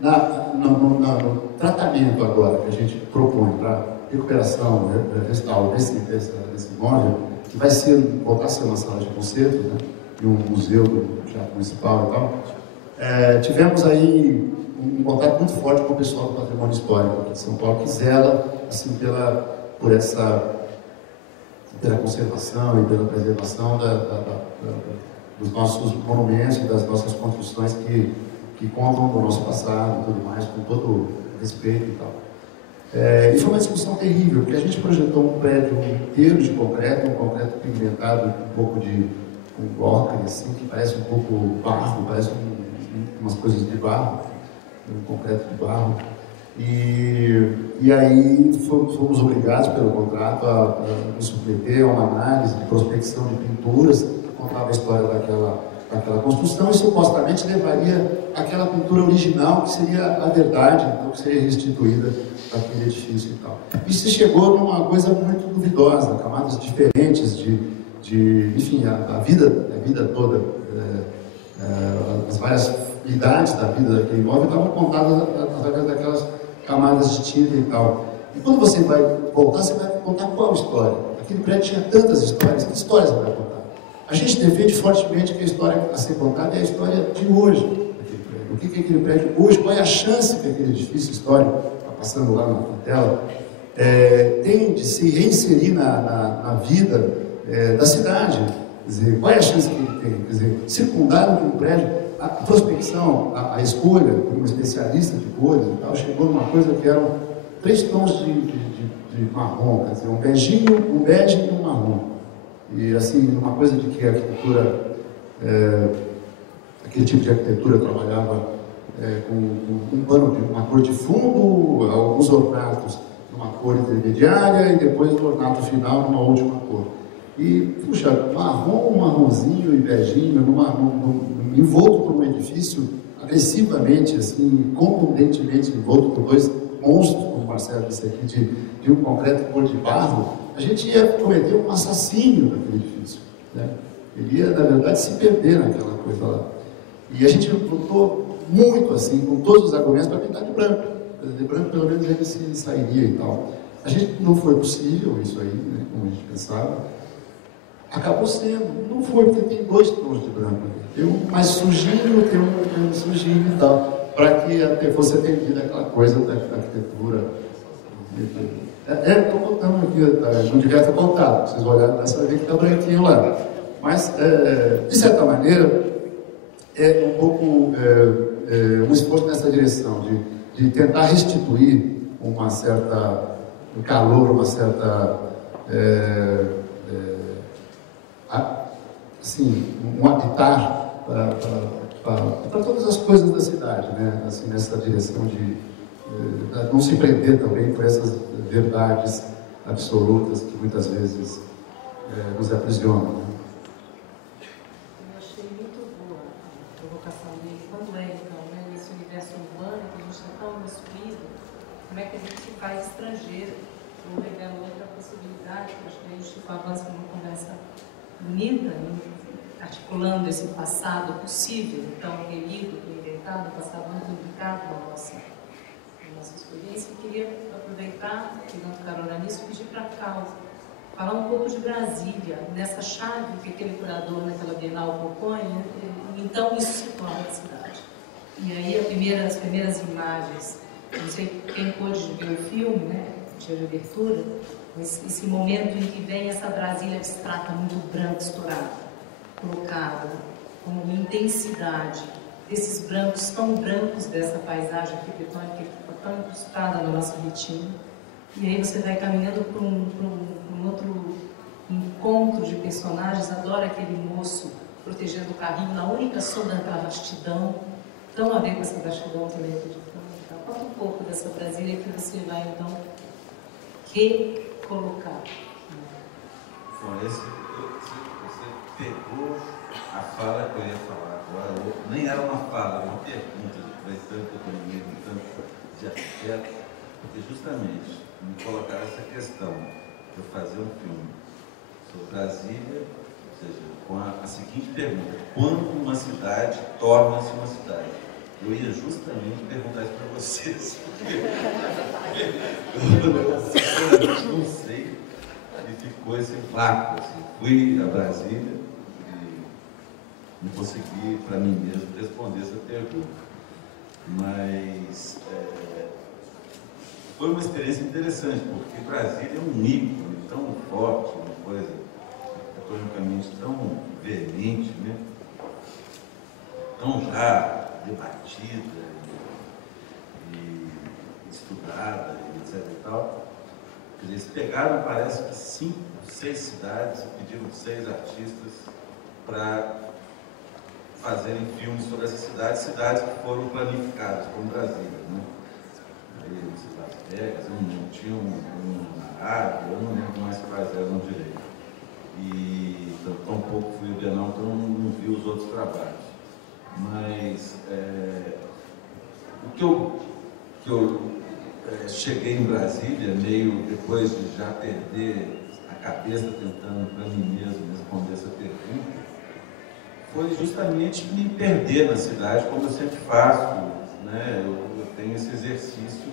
no tratamento agora que a gente propõe para recuperação, restauro desse imóvel, que vai voltar a ser uma sala de concerto, né, e um museu do Teatro Municipal e tal, tivemos aí um contato muito forte com o pessoal do patrimônio histórico aqui de São Paulo, que zela assim, pela conservação e pela preservação dos nossos monumentos e das nossas construções que contam do nosso passado e tudo mais, com todo respeito e tal. E foi uma discussão terrível, porque a gente projetou um prédio inteiro de concreto, um concreto pigmentado, um pouco de ocre, assim, que parece um pouco barro, parece umas coisas de barro, um concreto de barro. E aí fomos obrigados pelo contrato a nos submeter a uma análise de prospecção de pinturas que contava a história daquela construção e supostamente levaria aquela pintura original, que seria a verdade, então que seria restituída àquele edifício e tal. E se chegou numa coisa muito duvidosa, camadas diferentes enfim, a vida toda, as várias idades da vida daquele imóvel estavam contadas através daquelas camadas de tinta e tal. E quando você vai voltar, você vai contar qual história? Aquele prédio tinha tantas histórias, que histórias você vai contar? A gente defende fortemente que a história a ser contada é a história de hoje daquele prédio. O que é aquele prédio hoje? Qual é a chance que aquele edifício histórico, está passando lá na tela, tem de se reinserir na vida da cidade? Quer dizer, qual é a chance que ele tem? Quer dizer, circundaram que um prédio, a prospecção, a escolha por um especialista de cores e tal, chegou numa coisa que eram 3 tons de marrom, quer dizer, um bege e um marrom. E assim, uma coisa de que a arquitetura, aquele tipo de arquitetura trabalhava com um pano de uma cor de fundo, alguns ornatos numa cor intermediária e depois o ornato final numa última cor. E, puxa, marronzinho e beijinho, envolto por um edifício agressivamente, assim, contundentemente envolto por 2 monstros, como o Marcelo disse aqui, de um concreto cor de barro, a gente ia cometer um assassínio naquele edifício, né? Ele ia, na verdade, se perder naquela coisa lá. E a gente lutou muito, assim, com todos os argumentos para pintar de branco. De branco, pelo menos, ele se sairia e tal. A gente não foi possível isso aí, né, como a gente pensava. Acabou sendo, não foi, porque tem 2 tons de branco. Tem um mais sujinho, tem um menos sujinho e tal, para que fosse atendida aquela coisa da arquitetura. Estou contando aqui, não devia ter contado, vocês olharem nessa vez que está branquinho lá. Mas, de certa maneira, é um pouco um esforço nessa direção, de tentar restituir uma certa calor, uma certa assim, um habitat para todas as coisas da cidade, né? Assim, nessa direção de não se prender também por essas verdades absolutas que muitas vezes nos aprisionam. Né? Eu achei muito boa a provocação dele. Quando então, né, nesse universo urbano que a gente está tão instruído, como é que a gente se faz estrangeiro? Ou revela outra possibilidade, que acho que a gente avança numa conversa bonita, articulando esse passado possível, então relido, inventado, passado muito indicado na nossa experiência. Eu queria aproveitar, pegando carona nisso, e pedir para a Cláudia falar um pouco de Brasília, nessa chave que aquele curador naquela Bienal propõe, então isso se torna a cidade. E aí as primeiras imagens, não sei quem pôde ver o filme, né, de abertura, esse momento em que vem essa Brasília abstrata, muito branca, estourada, colocada com uma intensidade desses brancos, tão brancos dessa paisagem arquitetônica que ficou tão incrustada na nossa retina. E aí você vai caminhando para um outro encontro de personagens. Adoro aquele moço protegendo o carrinho na única sombra daquela vastidão. Tão a ver com essa vastidão também que eu estou falando. Conta um pouco dessa Brasília que você vai, então, recolocar. Bom, você pegou a fala que eu ia falar agora, nem era uma fala, era uma pergunta, depois tanto que eu estou me tanto de afeto, porque justamente me colocar essa questão de eu fazer um filme sobre Brasília, ou seja, com a seguinte pergunta: quando uma cidade torna-se uma cidade? Eu ia justamente perguntar isso para vocês. Eu sinceramente não sei, e ficou esse vácuo. Assim. Fui a Brasília e não consegui, para mim mesmo, responder essa pergunta. Mas foi uma experiência interessante, porque Brasília é um ícone tão forte, uma coisa economicamente tão veemente, né? Tão já debatida e estudada, etc. e tal. Quer dizer, eles pegaram, parece que 5, 6 cidades, pediram 6 artistas para fazerem filmes sobre essas cidades que foram planificadas, como Brasília, né? Aí, Las Vegas, não tinha uma área, eu não lembro mais quais eram direito. E tão pouco fui ao Bienal, então não vi os outros trabalhos. Mas o que eu cheguei em Brasília, meio depois de já perder a cabeça tentando para mim mesmo responder essa pergunta, foi justamente me perder na cidade, como eu sempre faço, né? Eu tenho esse exercício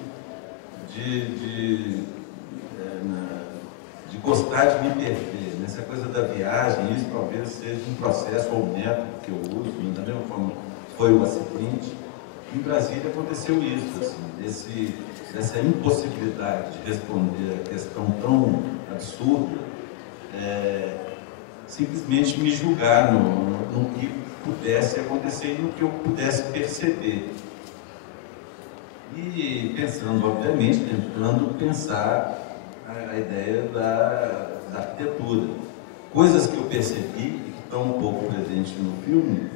de gostar de me perder. Nessa coisa da viagem, isso talvez seja um processo ou um método que eu uso, da mesma forma que foi o acidente. Em Brasília aconteceu isso, assim, dessa impossibilidade de responder a questão tão absurda, simplesmente me julgar no que pudesse acontecer e no que eu pudesse perceber. E pensando, obviamente, tentando pensar a ideia da arquitetura. Coisas que eu percebi e que estão um pouco presentes no filme,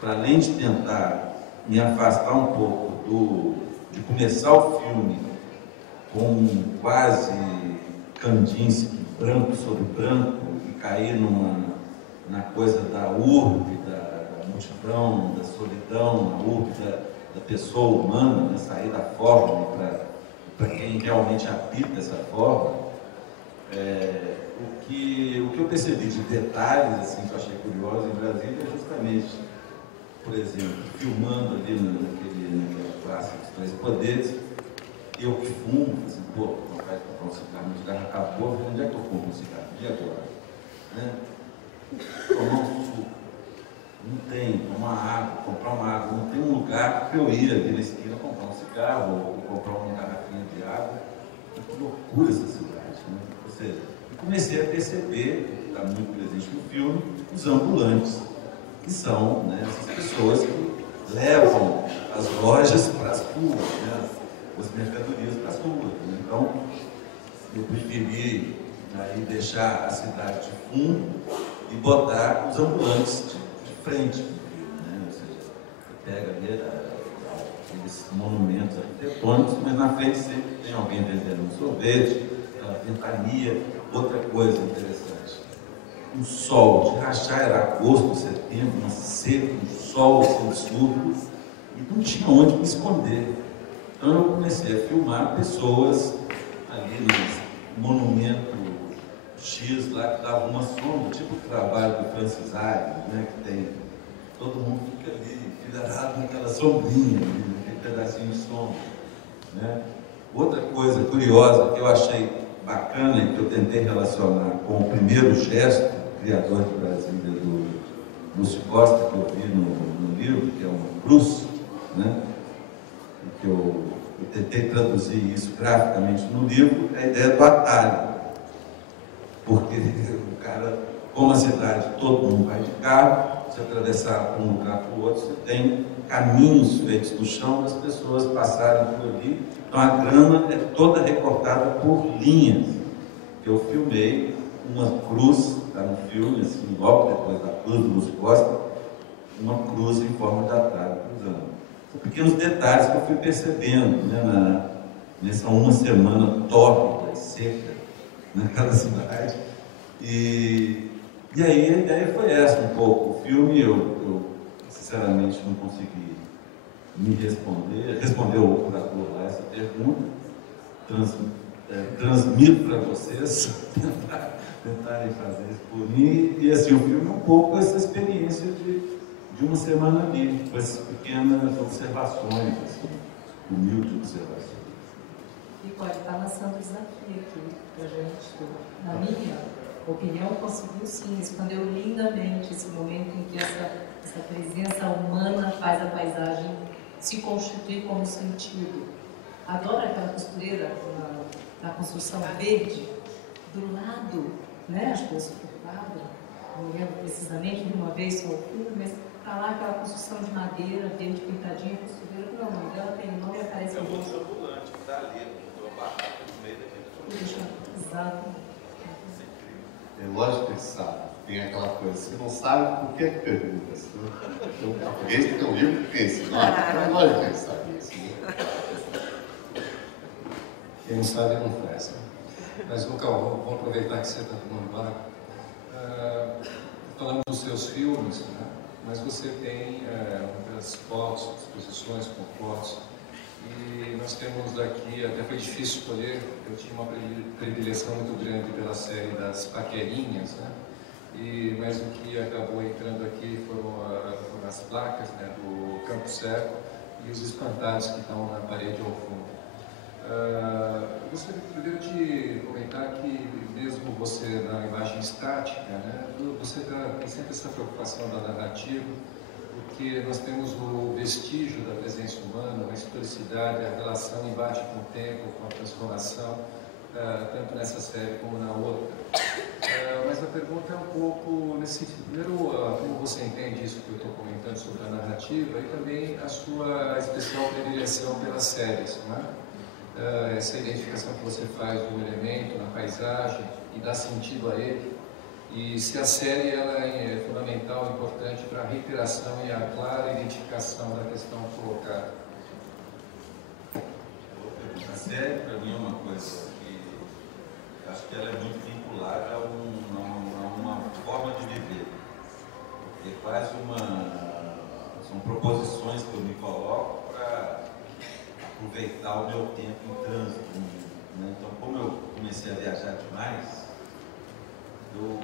para além de tentar me afastar um pouco de começar o filme com quase Kandinsky, branco sobre branco, e cair na coisa da urbe, da multidão, da solidão, na urbe da pessoa humana, né? Sair da forma para quem realmente habita essa forma. O que eu percebi de detalhes assim, que eu achei curioso em Brasília é justamente, por exemplo, filmando ali naquela classe dos 3 poderes, eu que fumo, assim, pô, vontade de comprar um cigarro, meu cigarro acabou, onde é que eu compro um cigarro? E agora? Né? Tomar um suco, não tem, tomar água, comprar uma água, não tem um lugar para eu ir ali na esquina comprar um cigarro ou comprar uma garrafinha de água. Que loucura essa cidade, né? Ou seja, eu comecei a perceber, que está muito presente no filme, os ambulantes, que são, né, essas pessoas que levam as lojas para as ruas, né, as mercadorias para as ruas. Né? Então, eu preferi aí deixar a cidade de fundo e botar os ambulantes de frente, né? Ou seja, você pega ali aqueles monumentos arquitetônicos, mas na frente sempre tem alguém vendendo um sorvete, aquela ventania. Outra coisa interessante, um sol de rachar, era agosto, setembro, uma seca, um sol absurdo, e não tinha onde me esconder. Então eu comecei a filmar pessoas ali no monumento X lá, que dava uma sombra, tipo o trabalho do Francis Ayres, né, que tem, todo mundo fica ali, enfileirado naquela sombrinha, naquele pedacinho de sombra. Né? Outra coisa curiosa que eu achei bacana e que eu tentei relacionar com o primeiro gesto do criador de Brasília, do Lúcio Costa, que eu vi no livro, que é uma cruz, né? E que eu tentei traduzir isso graficamente no livro, é a ideia do atalho. Porque o cara, como a cidade, todo mundo vai de carro, se atravessar de um lugar para o outro, você tem caminhos feitos no chão para as pessoas passarem por ali. Então a grama é toda recortada por linhas. Eu filmei uma cruz, está no filme, assim, logo depois da cruz do Lúcio Costa, uma cruz em forma de atalho cruzando. São pequenos detalhes que eu fui percebendo, né, nessa uma semana tórrida e seca naquela cidade. E aí a ideia foi essa um pouco. O filme eu sinceramente não consegui me responder o curador lá essa pergunta, transmito para vocês tentarem fazer isso por mim, e assim, o filme é um pouco essa experiência de uma semana ali, com essas pequenas observações, assim, humildes observações. E pode estar lançando desafio aqui para a gente. Na minha opinião, conseguiu sim expandir lindamente esse momento em que essa presença humana faz a paisagem se constituir como sentido. Adoro aquela costureira na construção verde, do lado, né? Acho que eu sou preocupada, não lembro precisamente de uma vez só o filme, mas está lá aquela construção de madeira, verde pintadinha, costureira, não, o nome dela tem nome e aparece. É o moço ambulante que está ali, no barraco no meio daquele. Exato. É lógico que ele sabe, tem aquela coisa, você não sabe, por que pergunta? Então, o português tem um livro que pensa, é lógico que ele sabe isso. Quem não sabe não faz. Né? Mas, Lucas, vamos aproveitar que você está tomando barco. Falamos dos seus filmes, né? Mas você tem muitas fotos, exposições com fotos. E nós temos daqui, até foi difícil escolher, eu tinha uma predileção muito grande pela série das Paquerinhas, né? Mas o que acabou entrando aqui foram as placas, né, do Campo Seco e os espantalhos que estão na parede ao fundo. Eu gostaria primeiro de comentar que mesmo você na imagem estática, né, você tem sempre essa preocupação da narrativa, porque nós temos o vestígio da presença humana, a historicidade, a relação embate com o tempo, com a transformação, tanto nessa série como na outra. Mas a pergunta é um pouco nesse sentido. Primeiro, como você entende isso que eu estou comentando sobre a narrativa e também a sua especial predileção pelas séries, não é? Essa identificação que você faz do elemento na paisagem e dá sentido a ele. E se a série ela é fundamental, importante para a reiteração e a clara identificação da questão colocada. A série, para mim, é uma coisa que acho que ela é muito vinculada a uma forma de viver. É quase são proposições que eu me coloco para aproveitar o meu tempo em trânsito. Né? Então, como eu comecei a viajar demais, eu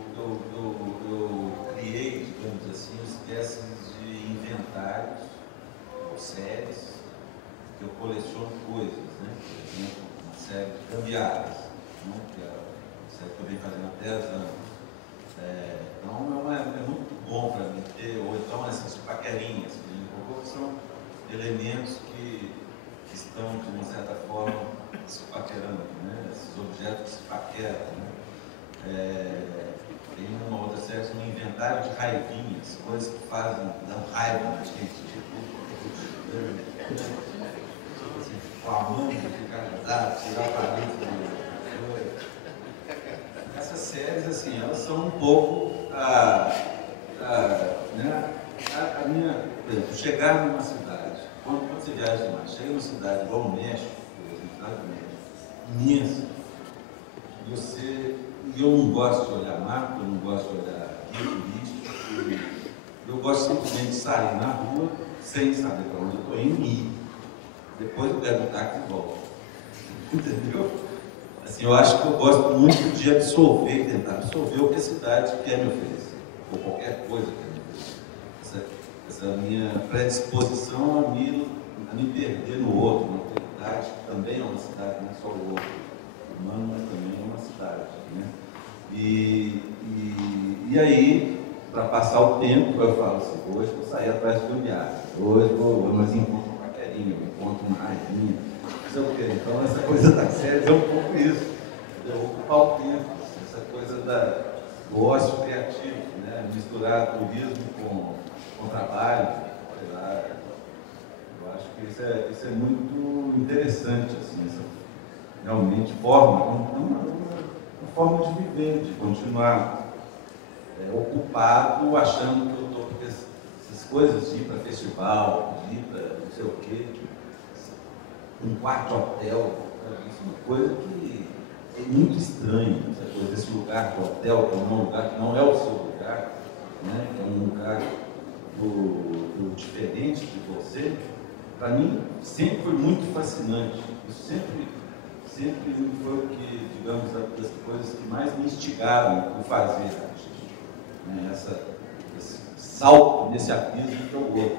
criei, digamos assim, espécies de inventários ou séries que eu coleciono coisas, né? Por exemplo, uma série de gambiarras, né? Que é uma série que eu venho fazendo há 10 anos. Então é muito bom para mim ter, ou então essas paquerinhas que são elementos que estão, de uma certa forma, se paquerando, né? Esses objetos que se paqueram, né? Tem uma outra série, um inventário de raivinhas, coisas que dão raiva na gente, com a mão de ficar tirar a paleta. Essas séries, assim, elas são um pouco a minha, por exemplo, chegar numa cidade, quando você viaja demais, chega numa cidade igual o México, por exemplo, cidade do México, imensa, eu não gosto de olhar mapa, eu não gosto de olhar guia turístico, eu gosto simplesmente de sair na rua sem saber para onde eu estou indo e ir. Depois eu pego o táxi e volto. Entendeu? Assim, eu acho que eu gosto muito de absorver, tentar absorver o que a cidade quer me oferecer, ou qualquer coisa quer me oferecer. Essa minha predisposição a me perder no outro, na realidade, que também é uma cidade, não é só o outro. humano, mas também é uma cidade, né? E aí, para passar o tempo, eu falo assim, hoje vou sair atrás do viagem, hoje vou, mas encontro uma paquerinha, encontro uma raivinha, não sei o quê. Então, essa coisa das séries é um pouco isso, ocupar o tempo, essa coisa do ócio criativo, né? Misturar turismo com trabalho, sei lá. Eu acho que isso é muito interessante, assim, essa realmente uma forma de viver, de continuar ocupado, achando que eu estou, porque essas coisas de ir para festival, de ir para não sei o quê, um quarto de hotel, isso é uma coisa que é muito estranha, essa coisa desse lugar de hotel, que é um lugar que não é o seu lugar, né? Que é um lugar do diferente de você. Para mim, sempre foi muito fascinante. Isso sempre foi o que, digamos, das coisas que mais me instigaram por fazer, né? Esse salto nesse abismo que é o outro.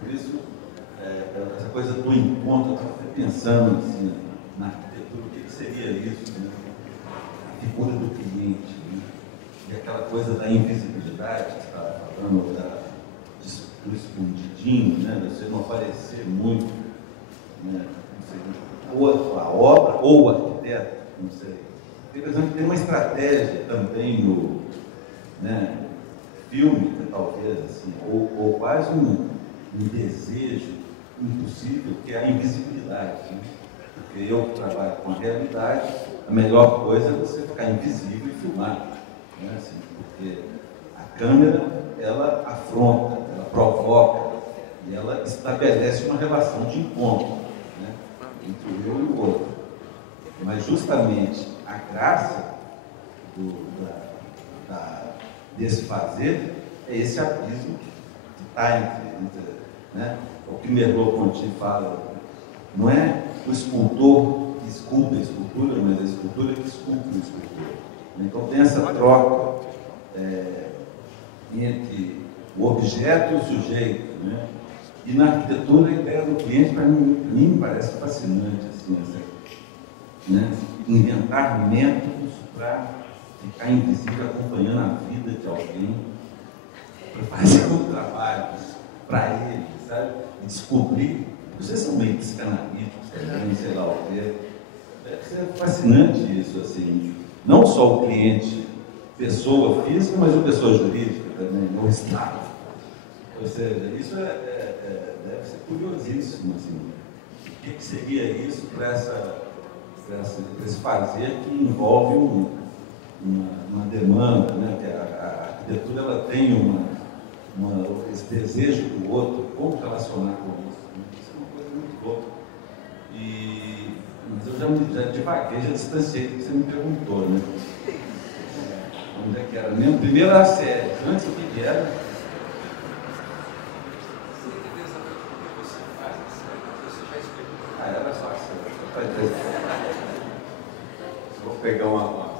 Por isso, essa coisa do encontro, eu estava pensando assim, na arquitetura, o que seria isso, né? A figura do cliente, né? E aquela coisa da invisibilidade que você estava falando, do escondidinho, né? De você não aparecer muito, né? Não sei, ou a obra ou o arquiteto, não sei. Por exemplo, tem uma estratégia também no, né, filme, talvez, assim, ou quase um desejo impossível, que é a invisibilidade, né? Porque eu que trabalho com a realidade, a melhor coisa é você ficar invisível e filmar, né? Assim, porque a câmera, ela afronta, ela provoca, e ela estabelece uma relação de encontro, né, entre o eu e o outro. Mas justamente a graça desse fazer é esse abismo que está entre, né? O que Merleau-Ponty fala, não é o escultor que esculpe a escultura, mas a escultura que esculpe o escultor. Então tem essa troca entre o objeto e o sujeito, né? E na arquitetura, a ideia do cliente, para mim me parece fascinante, assim, né? Inventar métodos para ficar invisível, acompanhando a vida de alguém, para fazer um trabalho para ele, sabe? E descobrir, vocês são meio psicanalíticos também, sei lá o quê. Deve ser fascinante isso, assim, não só o cliente, pessoa física, mas a pessoa jurídica também, o Estado. Ou seja, isso deve ser curiosíssimo, assim. O que seria isso para esse fazer que envolve uma demanda, né? Que a arquitetura, ela tem esse desejo do outro, como relacionar com isso. Isso é uma coisa muito louca. Mas eu já devaguei, já distanciei do que você me perguntou, né? Onde é que era mesmo? Primeiro a série, antes o que era? Era só assim. Vou pegar uma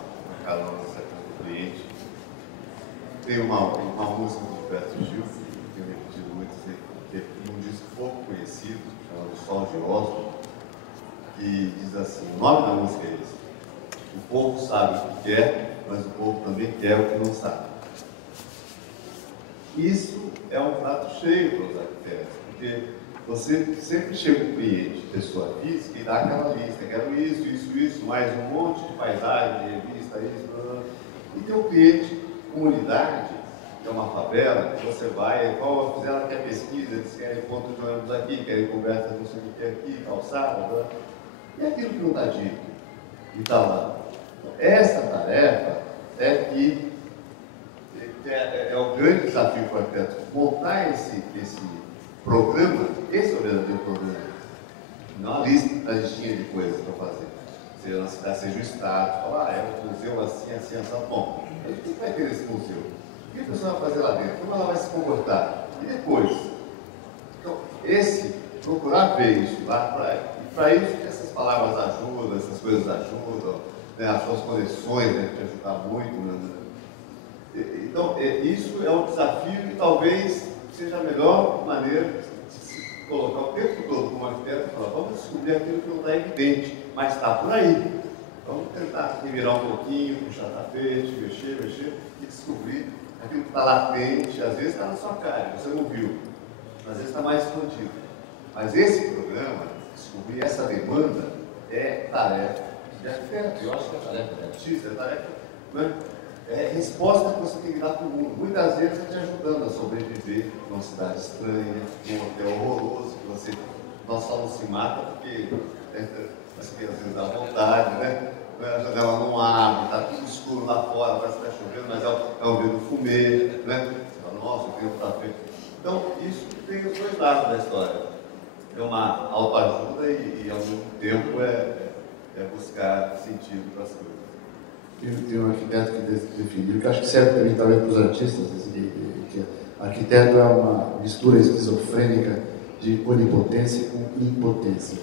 carona do cliente. Tem uma música do Gilberto Gil, que eu repetido muito, que é um disco pouco conhecido, chamado Sol de Oslo, que diz assim, o nome da música é esse: o povo sabe o que quer, mas o povo também quer o que não sabe. Isso é um prato cheio para os arquitetos, porque você sempre chega um cliente, pessoa física, e dá aquela lista, quero isso, mais um monte de paisagem, de revista, isso, blá, blá. E tem um cliente, comunidade, que é uma favela, que você vai, fizeram aqui a pesquisa, eles querem ponto de ônibus aqui, querem conversa não sei o que aqui, calçada, blá. E aquilo que não está dito, e está lá. Essa tarefa é o grande desafio para o arquiteto, montar esse programa, esse é o verdadeiro programa. Não a listinha de coisas para fazer. Seja na cidade, seja o estado, falar, é um museu assim, assim, assim, bom. A gente vai ter esse museu. O que a pessoa vai fazer lá dentro? Como ela vai se comportar? E depois? Então, procurar ver isso lá, e para isso essas palavras ajudam, essas coisas ajudam, né, as suas conexões, né, te ajudar muito. Né? Então, isso é um desafio que talvez seja a melhor maneira de se colocar o tempo todo como arquiteto e falar, vamos descobrir aquilo que não está evidente, mas está por aí. Vamos tentar virar um pouquinho, puxar tapete, mexer e descobrir aquilo que está latente. Às vezes está na sua cara, você não viu. Às vezes está mais escondido. Mas esse programa, descobrir essa demanda, é tarefa de arquiteto. Eu acho que é tarefa de artista, é tarefa, né? É resposta que você tem que dar para o mundo. Muitas vezes é te ajudando a sobreviver numa cidade estranha, num hotel horroroso, que nós só não se mata porque as crianças dá vontade, né? A janela não abre, está tudo escuro lá fora, parece que está chovendo, mas é um vento fumê, né? Você fala, nossa, o tempo está feio. Então, isso tem os dois lados da história. É uma autoajuda e ao mesmo tempo, é buscar sentido para as coisas. Tem um arquiteto que definiu, que acho que serve também talvez para os artistas, que arquiteto é uma mistura esquizofrênica de onipotência com impotência.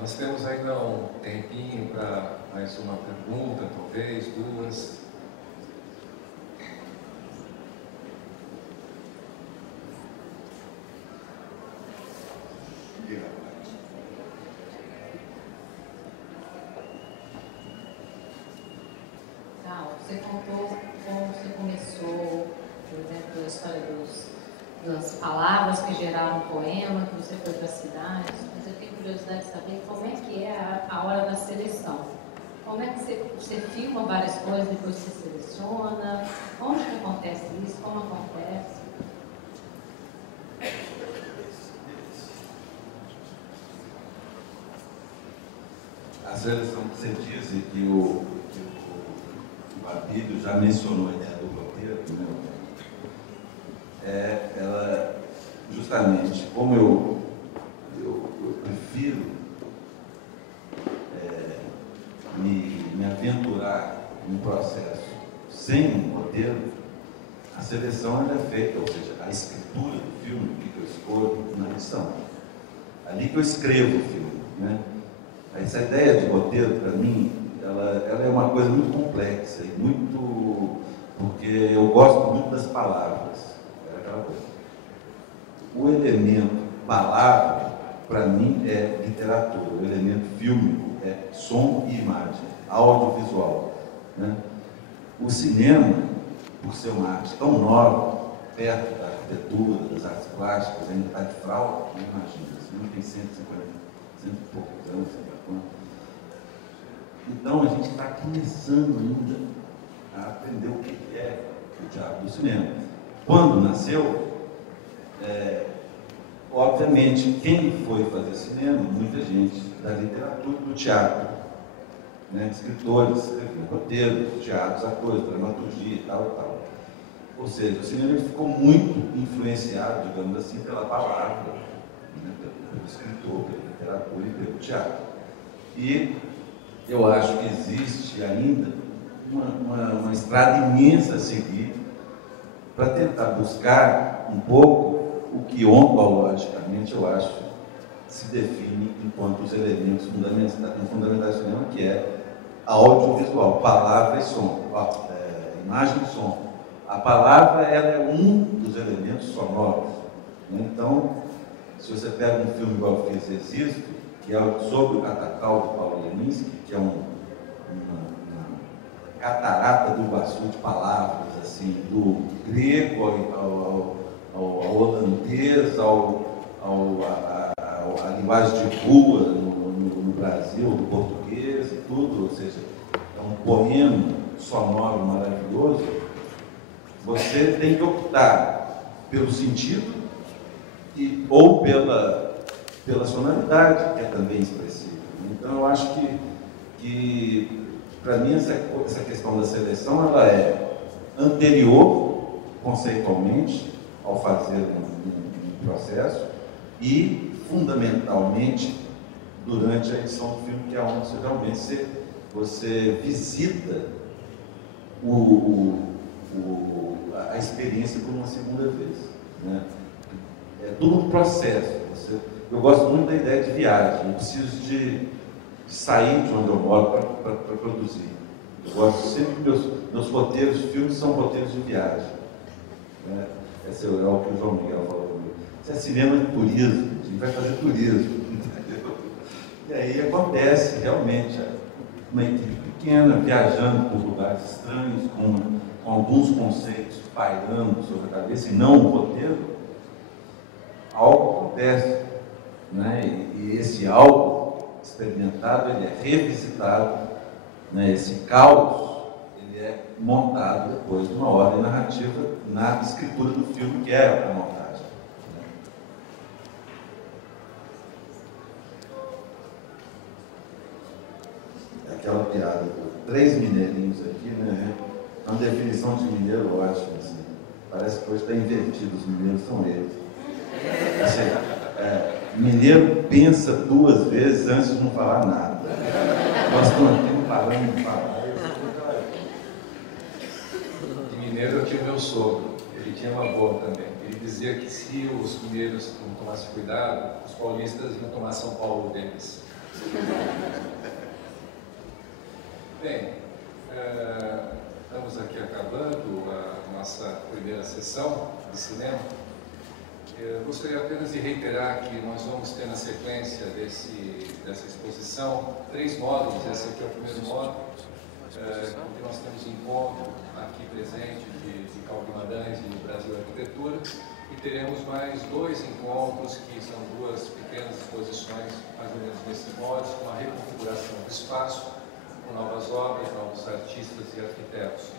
Nós temos ainda um tempinho para mais uma pergunta, talvez, duas. Você contou como você começou, por exemplo, a história das palavras que geraram um poema, que você foi para a cidade, mas eu tenho curiosidade de saber como é que é a hora da seleção. Como é que você filma várias coisas, depois você seleciona? Como que acontece isso? Como acontece? A seleção que você diz e que o Abílio já mencionou a ideia do roteiro, né? Ela, justamente, como eu prefiro me aventurar num processo sem um roteiro, a seleção ela é feita, ou seja, a escritura do filme, o que eu escolho na edição. Ali que eu escrevo o filme, né? Essa ideia de roteiro, para mim, ela é uma coisa muito complexa e muito... porque eu gosto muito das palavras. É aquela coisa. O elemento palavra, para mim, é literatura. O elemento fílmico é som e imagem, audiovisual, né? O cinema, por ser uma arte tão nova, perto da arquitetura, das artes plásticas, ainda está de fralda, não imagina. O cinema tem 150, 100 e poucos anos, sei lá quanto. Então, a gente está começando ainda a aprender o que é o teatro do cinema. Quando nasceu, obviamente, quem foi fazer cinema? Muita gente da literatura e do teatro, né? Escritores, escreviam roteiros, teatros, atores, dramaturgia e tal. Ou seja, o cinema ficou muito influenciado, digamos assim, pela palavra, né? Pelo escritor, pela literatura e pelo teatro. E eu acho que existe ainda uma estrada imensa a seguir para tentar buscar um pouco o que ontologicamente eu acho se define enquanto os elementos fundamentais do cinema, que é audiovisual, palavra e som, imagem e som. A palavra ela é um dos elementos sonoros, né? Então, se você pega um filme igual eu fiz Existo, que é sobre o Catacal do Paulo Leminski, que é uma catarata do Iguaçu de palavras, assim, do grego ao holandês, à linguagem de rua no Brasil, do português e tudo, ou seja, é um poema sonoro maravilhoso. Você tem que optar pelo sentido ou pela sonoridade, que é também expressiva. Então, eu acho que para mim, essa questão da seleção, ela é anterior, conceitualmente, ao fazer um processo, e, fundamentalmente, durante a edição do filme, que é onde você realmente você visita a experiência por uma segunda vez, né? É tudo um processo. Eu gosto muito da ideia de viagem. Eu preciso de sair de onde eu moro para produzir. Eu gosto sempre que meus roteiros de filmes são roteiros de viagem, né? Esse é o que o João Miguel falou comigo. Isso é cinema de turismo, gente vai fazer turismo, entendeu? E aí acontece realmente uma equipe pequena, viajando por lugares estranhos, com alguns conceitos pairando sobre a cabeça e não o roteiro, algo acontece, né? E esse algo experimentado, ele é revisitado, né? Esse caos, ele é montado depois de uma ordem narrativa na escritura do filme, que é a montagem. Aquela piada, 3 mineirinhos aqui, né? Uma definição de mineiro ótima, assim. Parece que hoje está invertido, os mineiros são eles. Assim, mineiro pensa 2 vezes antes de não falar nada. Nós estamos aqui parando de falar. De mineiro eu tive meu sogro, ele tinha uma boa também. Ele dizia que se os mineiros não tomassem cuidado, os paulistas iam tomar São Paulo deles. Bem, estamos aqui acabando a nossa primeira sessão de cinema. Eu gostaria apenas de reiterar que nós vamos ter na sequência dessa exposição 3 módulos. Esse aqui é o primeiro módulo, onde nós temos encontro aqui presente de Carl Guimarães e do Brasil Arquitetura, e teremos mais 2 encontros, que são 2 pequenas exposições, mais ou menos nesse modo, com a reconfiguração do espaço, com novas obras, novos artistas e arquitetos.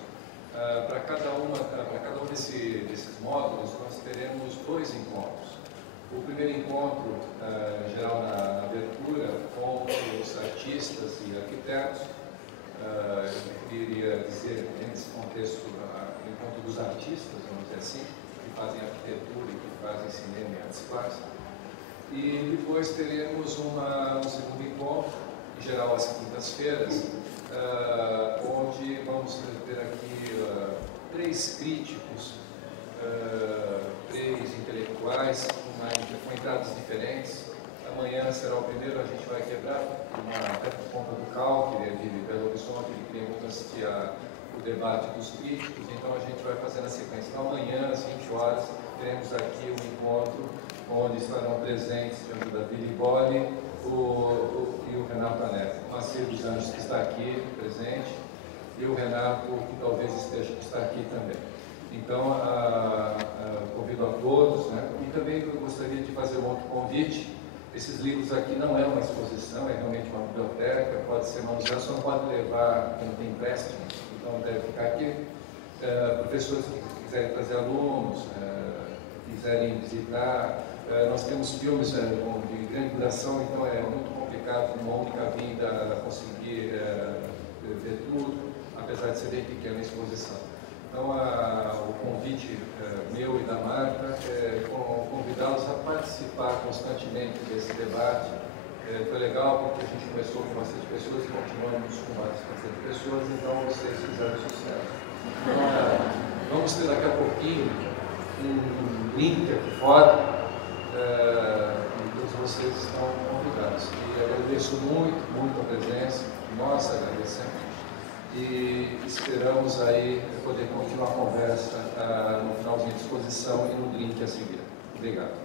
Para cada um desses módulos, nós teremos 2 encontros. O primeiro encontro, geral na abertura, com os artistas e arquitetos. Eu queria dizer, nesse contexto, o encontro dos artistas, vamos dizer assim, que fazem arquitetura e que fazem cinema e artes plásticas. E depois teremos um segundo encontro, em geral às quintas-feiras, onde vamos ter aqui 3 críticos, 3 intelectuais, com entradas diferentes. Amanhã será o primeiro, a gente vai quebrar, até por conta do Cal, que é de Belo Horizonte, ele queria muito assistir o debate dos críticos, então a gente vai fazer na sequência. Então amanhã, às 20 horas, teremos aqui um encontro onde estarão presentes o Davi Liboli e o Renato Anete. O Marcelo dos Anjos, que está aqui presente, e o Renato, que talvez está aqui também. Então, convido a todos, né? E também eu gostaria de fazer um outro convite. Esses livros aqui não é uma exposição, é realmente uma biblioteca, pode ser manuseado, só não pode levar, porque não tem empréstimo, então deve ficar aqui. Professores que quiserem trazer alunos, quiserem visitar. Nós temos filmes de grande duração, então é muito complicado numa única vinda conseguir ver tudo, apesar de ser bem pequena a exposição. Então, o convite meu e da Marta é convidá-los a participar constantemente desse debate. Foi legal porque a gente começou com bastante pessoas e continuamos com bastante pessoas, então vocês fizeram sucesso. Então, vamos ter daqui a pouquinho um link aqui fora, e todos vocês estão convidados. E agradeço muito a presença, nós agradecemos. E esperamos aí poder continuar a conversa no finalzinho de exposição e no link a seguir. Obrigado.